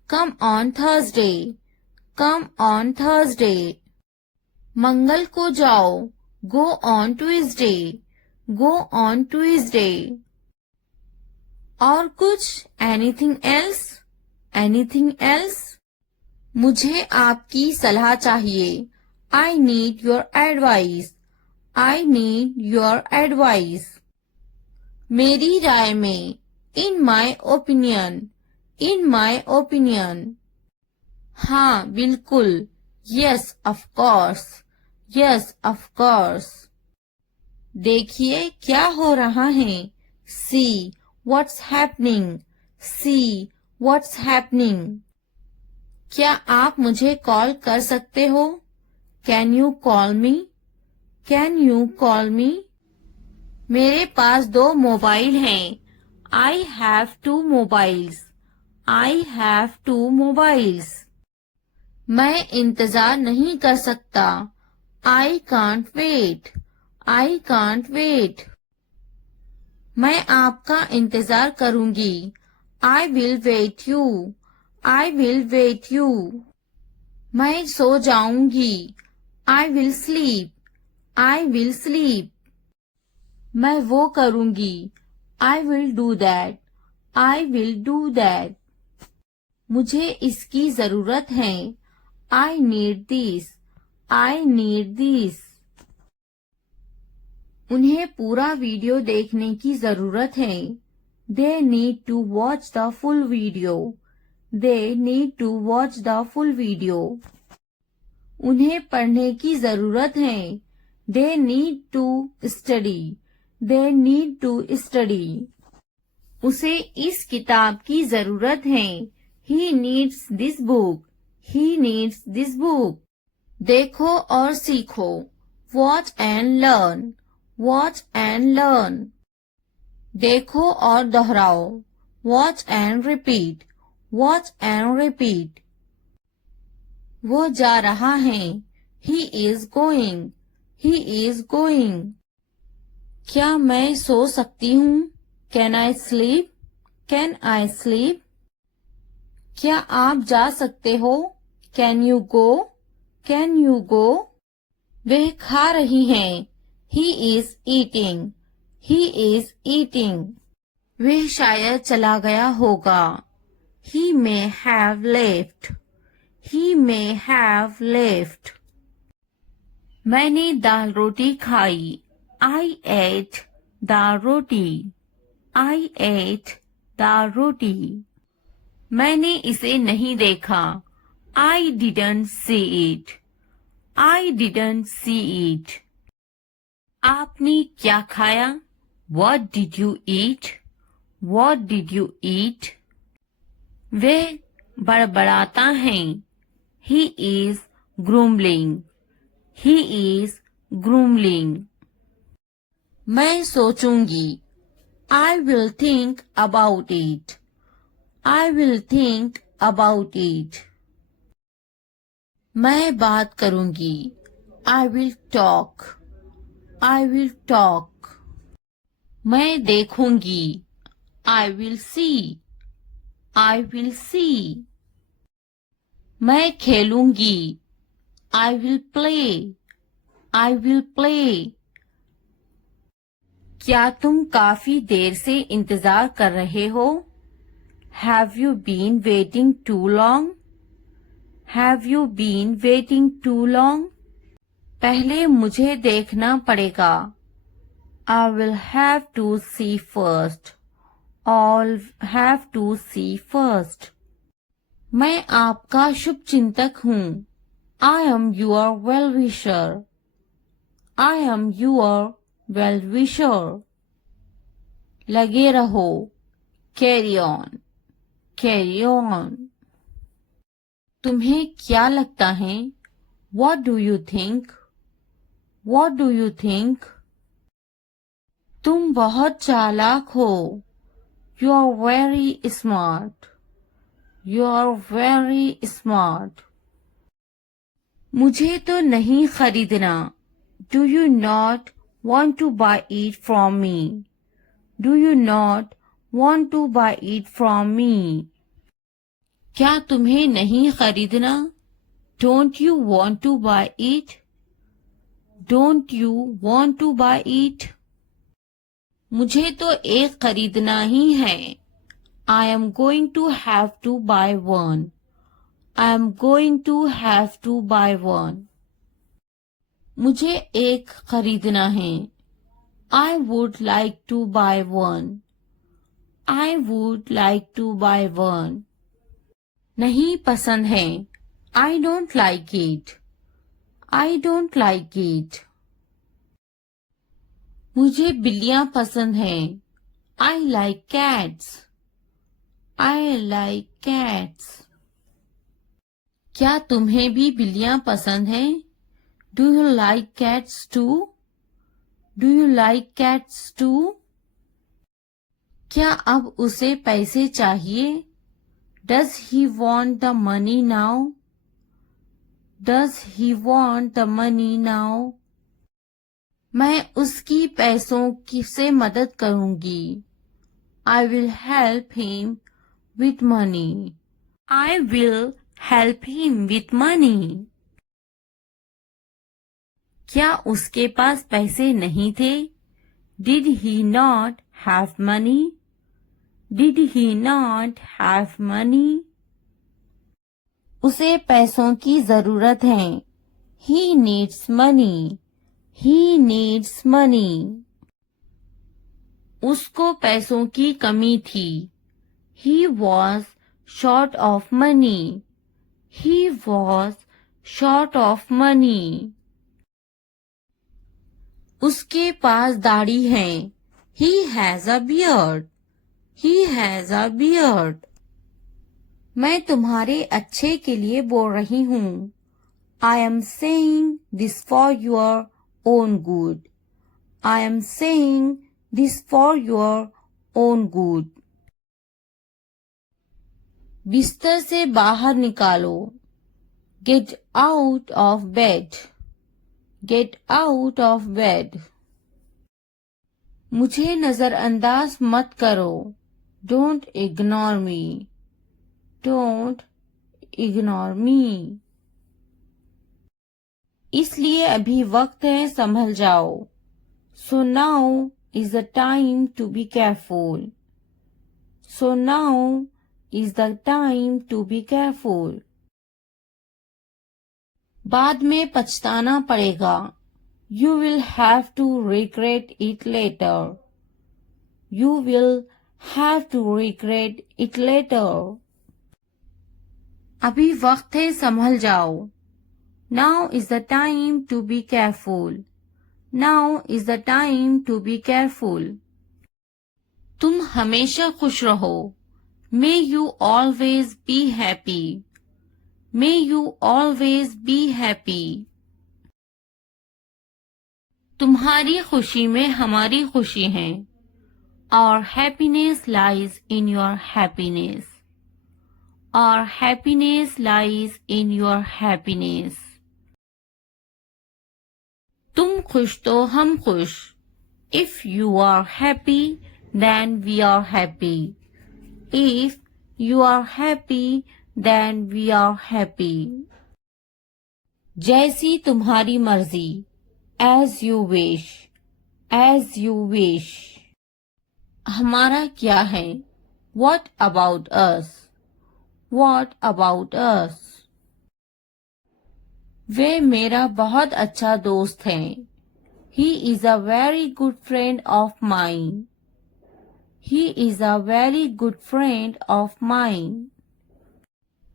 Come on Thursday. Come on Thursday. मंगल को जाओ. Go on Tuesday. Go on Tuesday. और कुछ? Anything else? Anything else? मुझे आपकी सलाह चाहिए. I need your advice. I need your advice. मेरी राय में. In my opinion. In my opinion. हाँ बिल्कुल. Yes of course. Yes of course. देखिए क्या हो रहा है. See what's happening. See what's happening. क्या आप मुझे कॉल कर सकते हो? Can you call me? Can you call me? मेरे पास 2 मोबाइल हैं. I have 2 mobiles. I have 2 mobiles. मैं इंतजार नहीं कर सकता. I can't wait. I can't wait. मैं आपका इंतजार करूंगी. I will wait you. I will wait you. मैं सो जाऊंगी. I will sleep. I will sleep. मैं वो करूंगी. I will do that. I will do that. मुझे इसकी जरूरत है. I need this. I need this. उन्हें पूरा वीडियो देखने की जरूरत है. They need to watch the full video. They need to watch the full video. उन्हें पढ़ने की जरूरत है. They need to study. They need to study. उसे इस किताब की जरूरत है. He needs this book. He needs this book. देखो और सीखो. Watch and learn. Watch and learn. देखो और दोहराओ. Watch and repeat. Watch and repeat. वो जा रहा है. He is going. He is going. क्या मैं सो सकती हूँ? Can I sleep? Can I sleep? क्या आप जा सकते हो? Can you go? Can you go? वह खा रही हैं. He is eating. He is eating. वह शायद चला गया होगा. He may have left. He may have left. मैंने दाल रोटी खाई. I ate dal roti. I ate dal roti. मैंने इसे नहीं देखा. I didn't see it. I didn't see it. आपने क्या खाया? What did you eat? What did you eat? वह बड़बड़ाता है. He is grumbling. He is grumbling. मैं सोचूंगी. I will think about it. I will think about it. मैं बात करूंगी. I will talk. I will talk. मैं देखूंगी. I will see. I will see. मैं खेलूंगी. I will play. I will play. क्या तुम काफी देर से इंतजार कर रहे हो? Have you been waiting too long? Have you been waiting too long? पहले मुझे देखना पड़ेगा. I will have to see first. I'll have to see first. मैं आपका शुभ चिंतक हूँ. I am your well-wisher. I am your well-wisher. लगे रहो. Carry on. Carry on. तुम्हें क्या लगता है? What do you think? What do you think? तुम बहुत चालाक हो. You are very smart. You are very smart. मुझे तो नहीं खरीदना. Do you not want to buy it from me? Do you not want to buy it from me? क्या तुम्हें नहीं खरीदना? Don't you want to buy it? Don't you want to buy it? मुझे तो एक खरीदना ही है. I am going to have to buy one. I am going to have to buy one. मुझे एक खरीदना है. I would like to buy one. I would like to buy one. नहीं पसंद है. I don't like it. I don't like it. मुझे बिल्लियाँ पसंद हैं. I like cats. I like cats. क्या तुम्हें भी बिल्लियाँ पसंद हैं? Do you like cats too? Do you like cats too? क्या अब उसे पैसे चाहिए? Does he want the money now? Does he want the money now? मैं उसकी पैसों की से मदद करूंगी. I will help him with money. I will help him with money. क्या उसके पास पैसे नहीं थे? Did he not have money? Did he not have money? उसे पैसों की जरूरत है. He needs money. He needs money. उसको पैसों की कमी थी. He was short of money. He was short of money. उसके पास दाढ़ी है. He has a beard. He has a beard. मैं तुम्हारे अच्छे के लिए बोल रही हूँ. I am saying this for your own good. I am saying this for your own good. बिस्तर से बाहर निकालो. Get out of bed. Get out of bed. मुझे नजरअंदाज मत करो. Don't ignore me. Don't ignore me. इसलिए अभी वक्त है संभल जाओ. So now is the time to be careful. So now is the time to be careful. बाद में पछताना पड़ेगा. You will have to regret it later. You will have to regret it later. अभी वक्त है संभल जाओ. Now is the time to be careful. Now is the time to be careful. तुम हमेशा खुश रहो. May you always be happy. May you always be happy. तुम्हारी खुशी में हमारी खुशी है. Our happiness lies in your happiness. Our happiness lies in your happiness. तुम खुश तो हम खुश. If you are happy, then we are happy. If you are happy, then we are happy. जैसी तुम्हारी मर्जी. As you wish. As you wish. हमारा क्या है? What about us? What about us? वे मेरा बहुत अच्छा दोस्त है. He is a very good friend of mine. He is a very good friend of mine.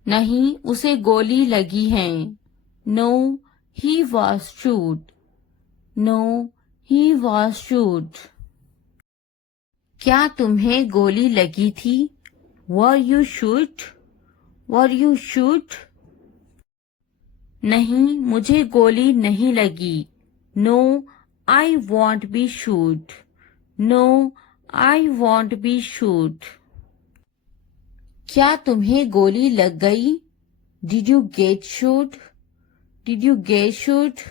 नहीं, उसे गोली लगी है. No, he was shot. No, he was shot. क्या तुम्हें गोली लगी थी? Were you shot? Were you shot? नहीं, मुझे गोली नहीं लगी. No, I won't be shot. No, I won't be shot. क्या तुम्हें गोली लग गई? Did you get shot? Did you get shot?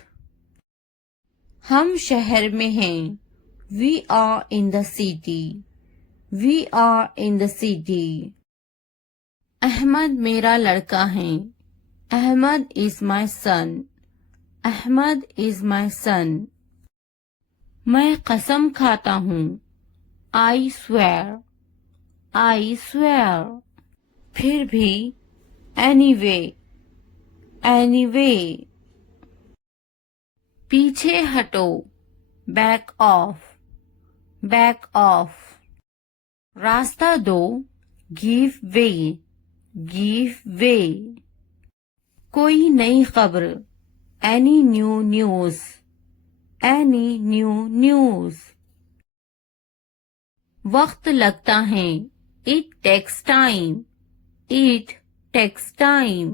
हम शहर में हैं. We are in the city. We are in the city. Ahmad मेरा लड़का है. Ahmad is my son. Ahmad is my son. मैं कसम खाता हूँ. I swear. I swear. फिर भी. Anyway. Anyway. पीछे हटो. Back off. Back off. रास्ता दो. Give way. Give way. कोई नई खबर. Any new news. Any new news. वक्त लगता है. It takes time. It takes time.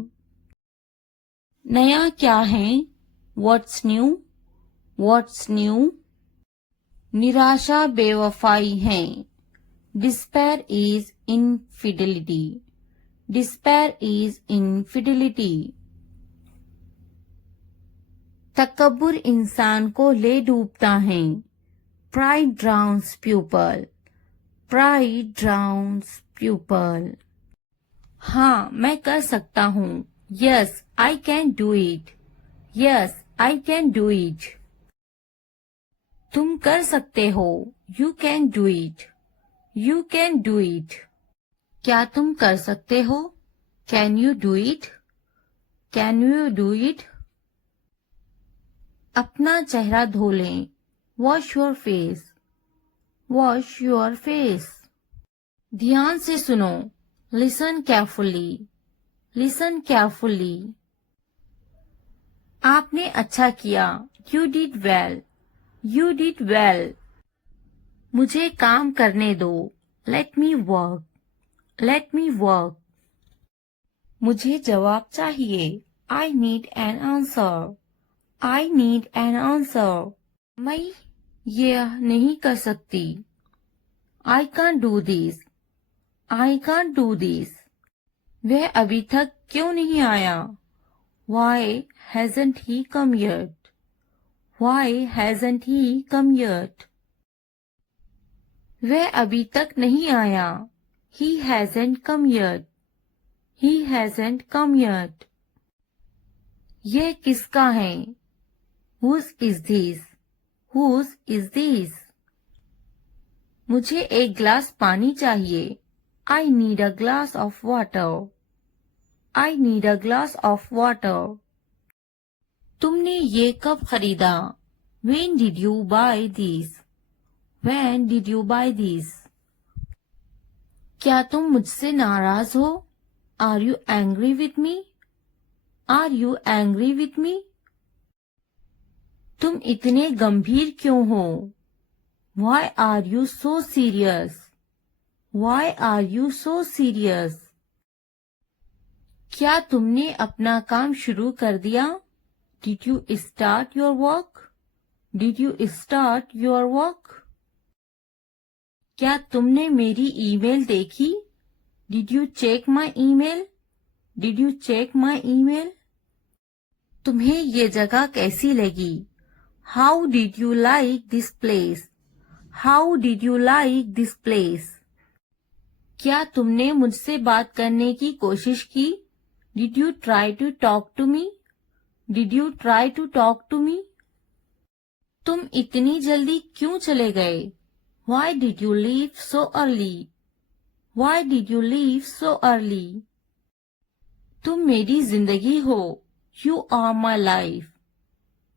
नया क्या है? What's new? What's new? निराशा बेवफाई है. Despair is infidelity. Despair is infidelity. तकब्बुर इंसान को ले डूबता है. Pride drowns pupil. Pride drowns pupil. हाँ, मैं कर सकता हूँ. Yes, I can do it. Yes, I can do it. तुम कर सकते हो. You can do it. You can do it. क्या तुम कर सकते हो? Can you do it? Can you do it? अपना चेहरा धो लें. Wash your face. Wash your face. ध्यान से सुनो. Listen carefully. Listen carefully. आपने अच्छा किया. You did well. You did well. मुझे काम करने दो. Let me work. Let me work. मुझे जवाब चाहिए. I need an answer. I need an answer. मैं यह नहीं कर सकती. I can't do this. I can't do this. वह अभी तक क्यों नहीं आया? Why hasn't he come yet? Why hasn't he come yet? वह अभी तक नहीं आया. He hasn't come yet. He hasn't come yet. यह किसका है? Whose is this? Whose is this? मुझे एक गिलास पानी चाहिए. I need a glass of water. I need a glass of water. तुमने ये कब खरीदा? When did you buy this? When did you buy this? क्या तुम मुझसे नाराज हो? Are you angry with me? Are you angry with me? तुम इतने गंभीर क्यों हो? Why are you so serious? Why are you so serious? क्या तुमने अपना काम शुरू कर दिया? Did you start your work? Did you start your work? क्या तुमने मेरी ईमेल देखी? Did you check my email? Did you check my email? तुम्हें ये जगह कैसी लगी? How did you like this place? How did you like this place? क्या तुमने मुझसे बात करने की कोशिश की? Did you try to talk to me? Did you try to talk to me? तुम इतनी जल्दी क्यों चले गए? Why did you leave so early? Why did you leave so early? तुम मेरी जिंदगी हो. You are my life.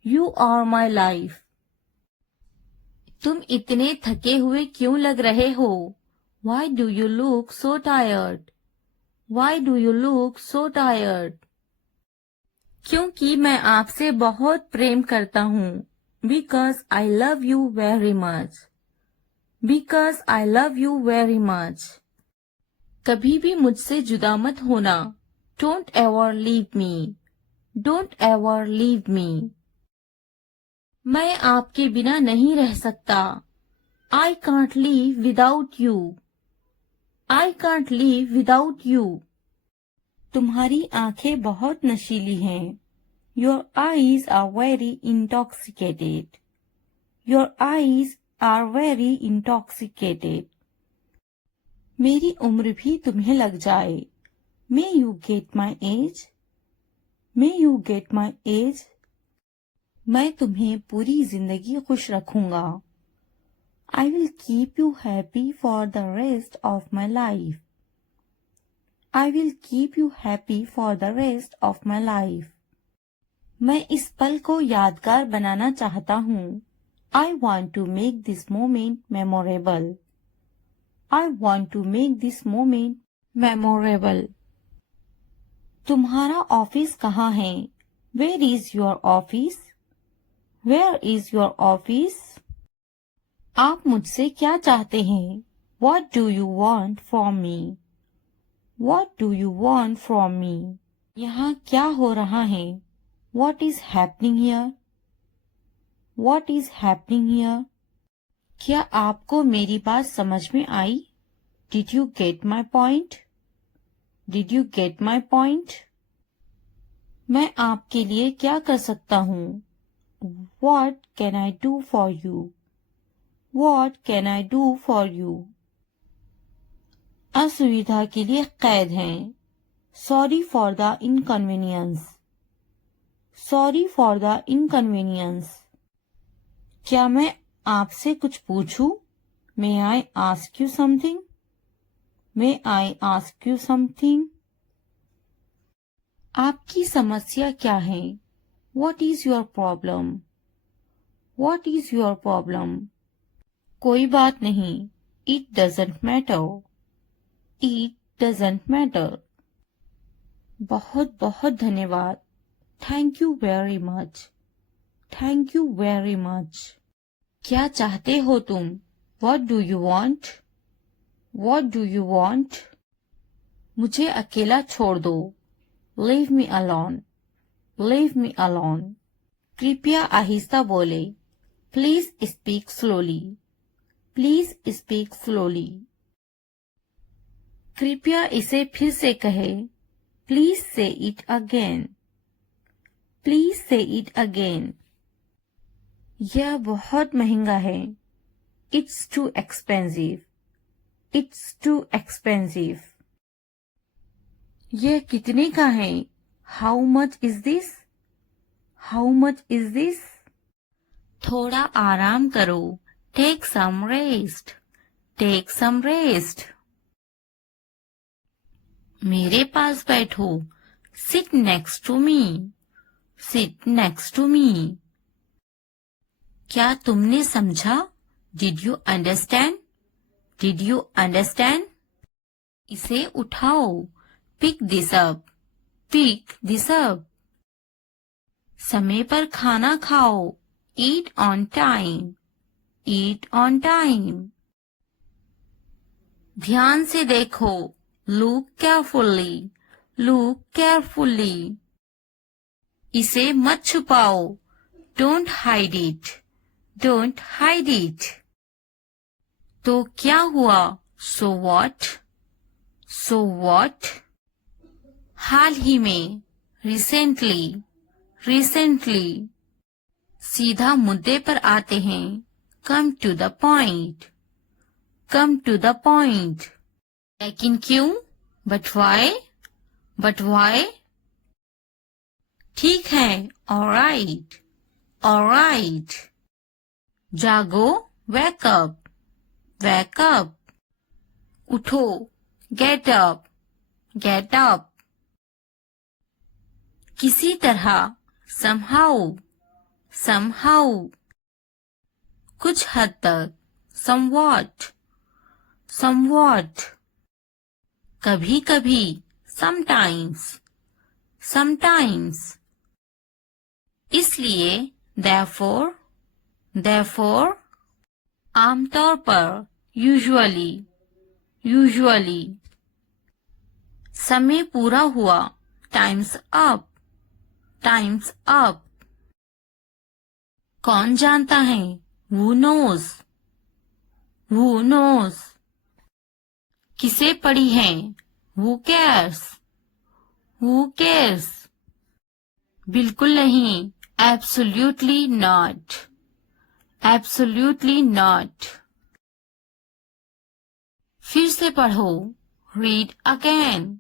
You are my life. तुम इतने थके हुए क्यों लग रहे हो? Why do you look so tired? Why do you look so tired? क्योंकि मैं आपसे बहुत प्रेम करता हूँ. Because I love you very much. Because I love you very much. कभी भी मुझसे जुदा मत होना. Don't ever leave me. Don't ever leave me. मैं आपके बिना नहीं रह सकता. I can't live without you. I can't live without you. तुम्हारी आंखें बहुत नशीली हैं. Your eyes are very intoxicated. Your eyes are very intoxicated. मेरी उम्र भी तुम्हें लग जाए. May you get my age? May you get my age? मैं तुम्हें पूरी जिंदगी खुश रखूंगा. I will keep you happy for the rest of my life. I will keep you happy for the rest of my life. मैं इस पल को यादगार बनाना चाहता हूँ. I want to make this moment memorable. I want to make this moment memorable. तुम्हारा office कहाँ है? Where is your office? Where is your office? आप मुझसे क्या चाहते हैं? What do you want from me? What do you want from me? यहाँ क्या हो रहा है? What is happening here? What is happening here? क्या आपको मेरी बात समझ में आई? Did you get my point? Did you get my point? मैं आपके लिए क्या कर सकता हूँ? What can I do for you? What can I do for you? असुविधा के लिए कैद हैं. Sorry for the inconvenience. Sorry for the inconvenience. क्या मैं आपसे कुछ पूछूं? May I ask you something? May I ask you something? आपकी समस्या क्या है? What is your problem? What is your problem? कोई बात नहीं. It doesn't matter. It doesn't matter. बहुत बहुत धन्यवाद. Thank you very much. Thank you very much. क्या चाहते हो तुम? What do you want? What do you want? मुझे अकेला छोड़ दो. Leave me alone. Leave me alone. कृपया आहिस्ता बोले. Please speak slowly. Please speak slowly. कृपया इसे फिर से कहे. Please say it again. Please say it again. यह बहुत महंगा है. It's too expensive. It's too expensive. यह कितने का है? How much is this? How much is this? थोड़ा आराम करो. Take some rest. Take some rest. मेरे पास बैठो। Sit next to me. Sit next to me. क्या तुमने समझा? Did you understand? Did you understand? इसे उठाओ। Pick this up. Pick this up. समय पर खाना खाओ। Eat on time. Eat on time. ध्यान से देखो। Look carefully. Look carefully. इसे मत छुपाओ। Don't hide it. Don't hide it. तो क्या हुआ? So what? So what? हाल ही में। रिसेंटली। रिसेंटली। सीधा मुद्दे पर आते हैं। Come to the point. Come to the point. लेकिन क्यों? But why? But why? ठीक है। ऑलराइट। ऑलराइट। जागो। Wake up. Wake up. उठो। Get up. Get up. किसी तरह। somehow। somehow। कुछ हद तक। somewhat। somewhat। कभी कभी। sometimes। sometimes। इसलिए। therefore। therefore। आमतौर पर। usually। usually। समय पूरा हुआ। Times up. Times up. कौन जानता है? Who knows? Who knows? किसे पड़ी है? Who cares? Who cares? बिल्कुल नहीं। Absolutely not। Absolutely not। फिर से पढ़ो। Read again।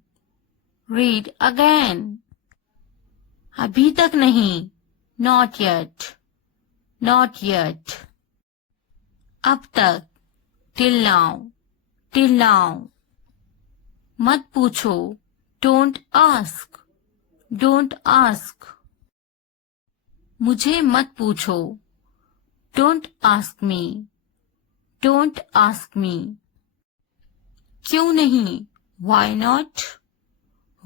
Read again। अभी तक नहीं। Not yet। Not yet। अब तक। Till now। Till now। मत पूछो। Don't ask। Don't ask। मुझे मत पूछो। Don't ask me। Don't ask me। क्यों नहीं? Why not?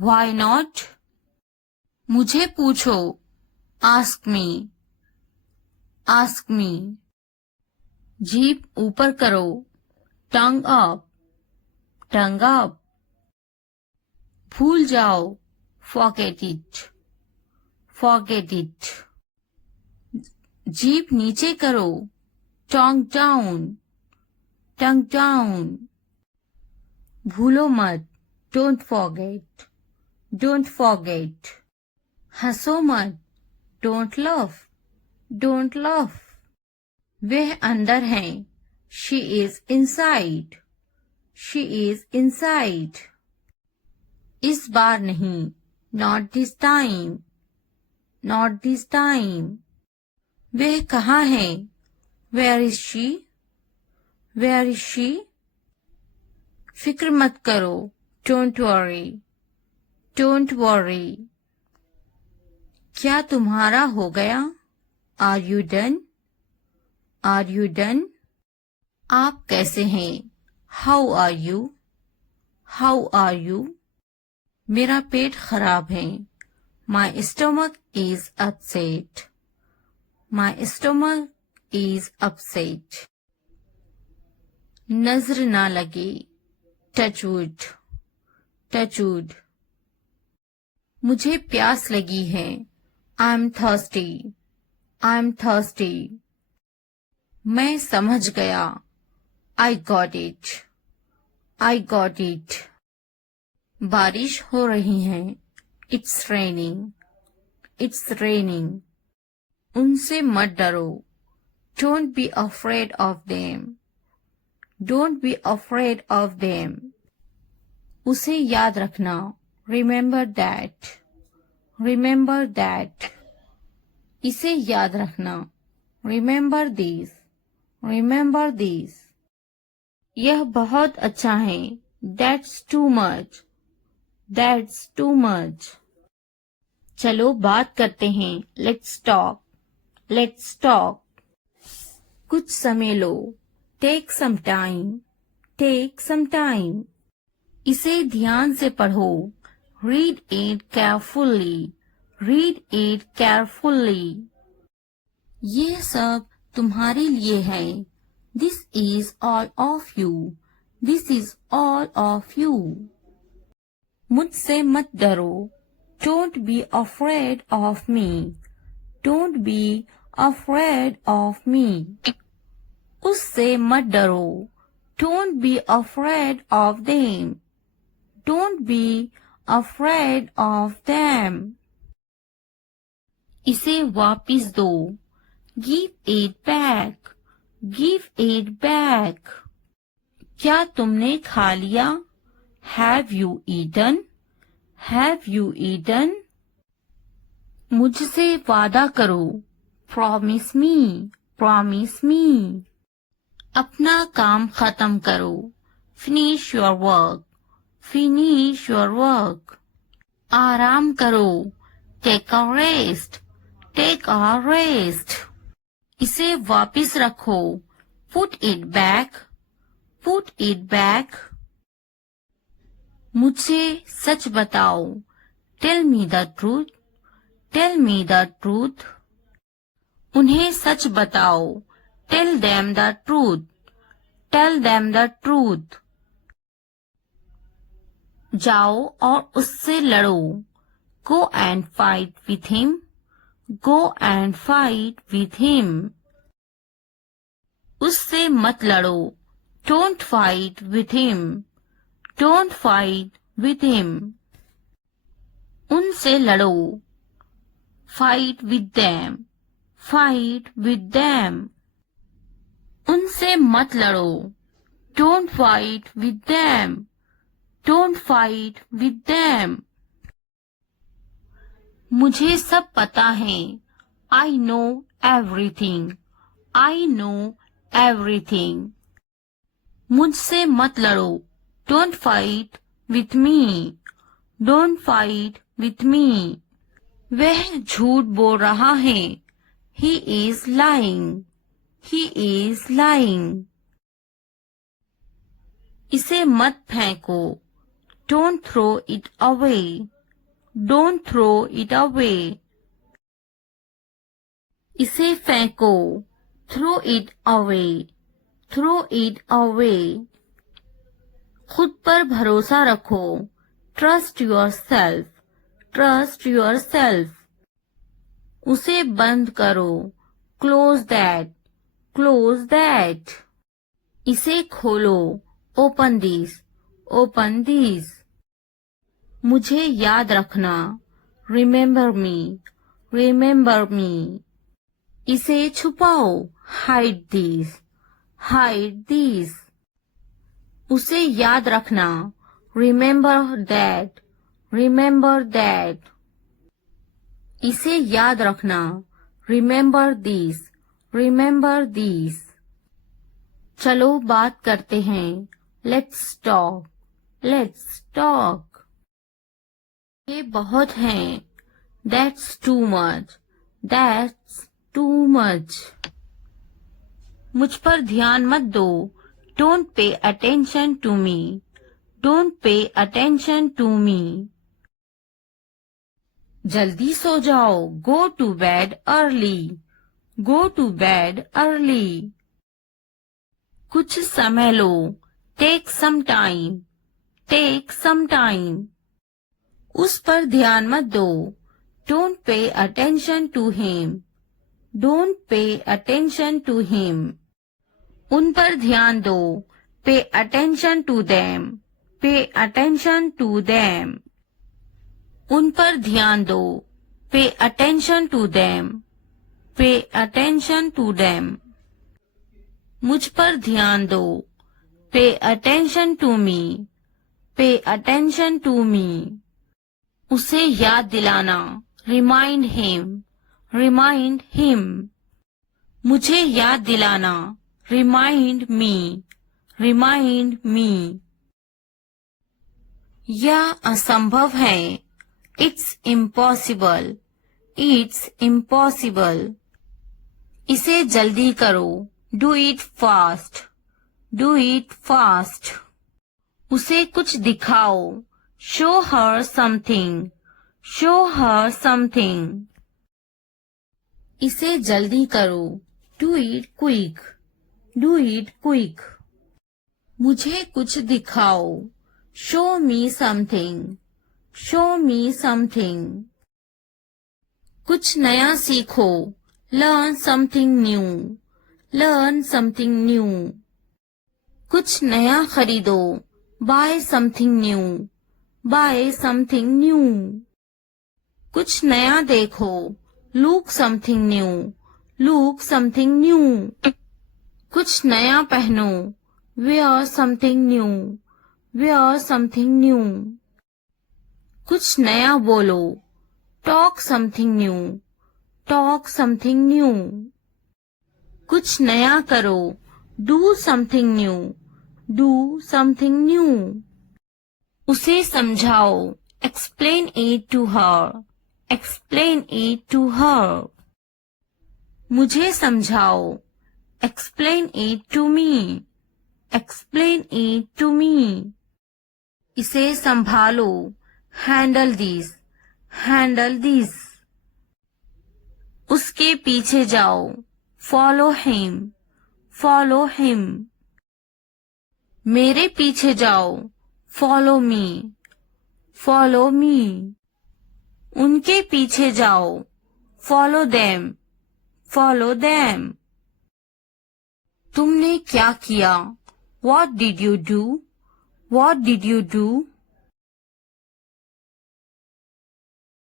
Why not? मुझे पूछो। Ask me। Ask me। जीभ ऊपर करो। Tongue up। Tongue up। भूल जाओ। Forget it। Forget it। जीभ नीचे करो। Tongue down। Tongue down। भूलो मत। Don't forget। Don't forget। हंसो मत। Don't laugh। Don't laugh। वह अंदर है। She is inside। She is inside। इस बार नहीं। Not this time। Not this time। वह कहाँ है? Where is she? Where is she? फिक्र मत करो। Don't worry। Don't worry। क्या तुम्हारा हो गया? Are you done? Are you done? आप कैसे हैं? How are you? How are you? मेरा पेट खराब है। My stomach is upset। My stomach is upset। नजर ना लगे। Touch wood। Touch wood। मुझे प्यास लगी है। I'm thirsty। I'm thirsty। मैं समझ गया। I got it। I got it। बारिश हो रही है। It's raining। It's raining। उनसे मत डरो। Don't be afraid of them। Don't be afraid of them। उसे याद रखना। Remember that। Remember that। इसे याद रखना। Remember this। Remember this। यह बहुत अच्छा है। That's too much। That's too much. चलो बात करते हैं. Let's talk. Let's talk. कुछ समय लो. Take some time. Take some time. इसे ध्यान से पढ़ो. Read it carefully. Read it carefully. ये सब तुम्हारे लिए है. This is all of you. This is all of you. मुझसे मत डरो. Don't be afraid of me. Don't be afraid of me. उससे मत डरो. Don't be afraid of them. Don't be afraid of them. इसे वापिस दो. Give it back. Give it back. क्या तुमने खा लिया? Have you eaten? Have you eaten? मुझसे वादा करो. Promise me. Promise me. अपना काम खत्म करो. Finish your work. Finish your work. आराम करो. Take a rest. Take a rest. इसे वापिस रखो. Put it back. Put it back. मुझे सच बताओ. Tell me the truth. Tell me the truth. उन्हें सच बताओ. Tell them the truth. Tell them the truth. जाओ और उससे लड़ो. Go and fight with him. Go and fight with him. उससे मत लड़ो. Don't fight with him. Don't fight with him. उनसे लड़ो. Fight with them. Fight with them. उनसे मत लड़ो. Don't fight with them. Don't fight with them. मुझे सब पता है. I know everything. I know everything. मुझसे मत लड़ो. Don't fight with me. Don't fight with me. वह झूठ बोल रहा है. He is lying. He is lying. इसे मत फेंको. Don't throw it away. Don't throw it away. इसे फेंको. Throw it away. Throw it away. खुद पर भरोसा रखो. Trust yourself. Trust yourself. उसे बंद करो. Close that. Close that. इसे खोलो. Open this. Open this. मुझे याद रखना. Remember me. Remember me. इसे छुपाओ. Hide this. Hide this. उसे याद रखना. Remember that. Remember that. इसे याद रखना. Remember this. Remember this. चलो बात करते हैं. Let's talk. Let's talk. ये बहुत हैं. That's too much. That's too much. मुझ पर ध्यान मत दो. Don't pay attention to me. Don't pay attention to me. जल्दी सो जाओ. Go to bed early. Go to bed early. कुछ समय लो. Take some time. Take some time. उस पर ध्यान मत दो. Don't pay attention to him. Don't pay attention to him. उन पर ध्यान दो. Pay attention to them. Pay attention to them. उन पर ध्यान दो. Pay attention to them. Pay attention to them. मुझ पर ध्यान दो. Pay attention to me. Pay attention to me. उसे याद दिलाना. Remind him. Remind him. मुझे याद दिलाना. Remind me. Remind me. यह असंभव है। It's impossible. It's impossible. इसे जल्दी करो। Do it fast. Do it fast. उसे कुछ दिखाओ। Show her something. Show her something. इसे जल्दी करो। Do it quick. Do it quick. मुझे कुछ दिखाओ। Show me something. Show me something. कुछ नया सीखो। Learn something new. Learn something new. कुछ नया खरीदो। Buy something new. Buy something new. कुछ नया देखो। Look something new. Look something new. कुछ नया पहनो। Wear something new. Wear something new. कुछ नया बोलो। Talk something new. Talk something new. कुछ नया करो। Do something new. Do something new. उसे समझाओ। Explain it to her. Explain it to her. मुझे समझाओ। Explain it to me. Explain it to me. इसे संभालो। Handle this. Handle this. उसके पीछे जाओ। Follow him. Follow him. मेरे पीछे जाओ। Follow me. Follow me. उनके पीछे जाओ। Follow them. Follow them. तुमने क्या किया? What did you do? What did you do?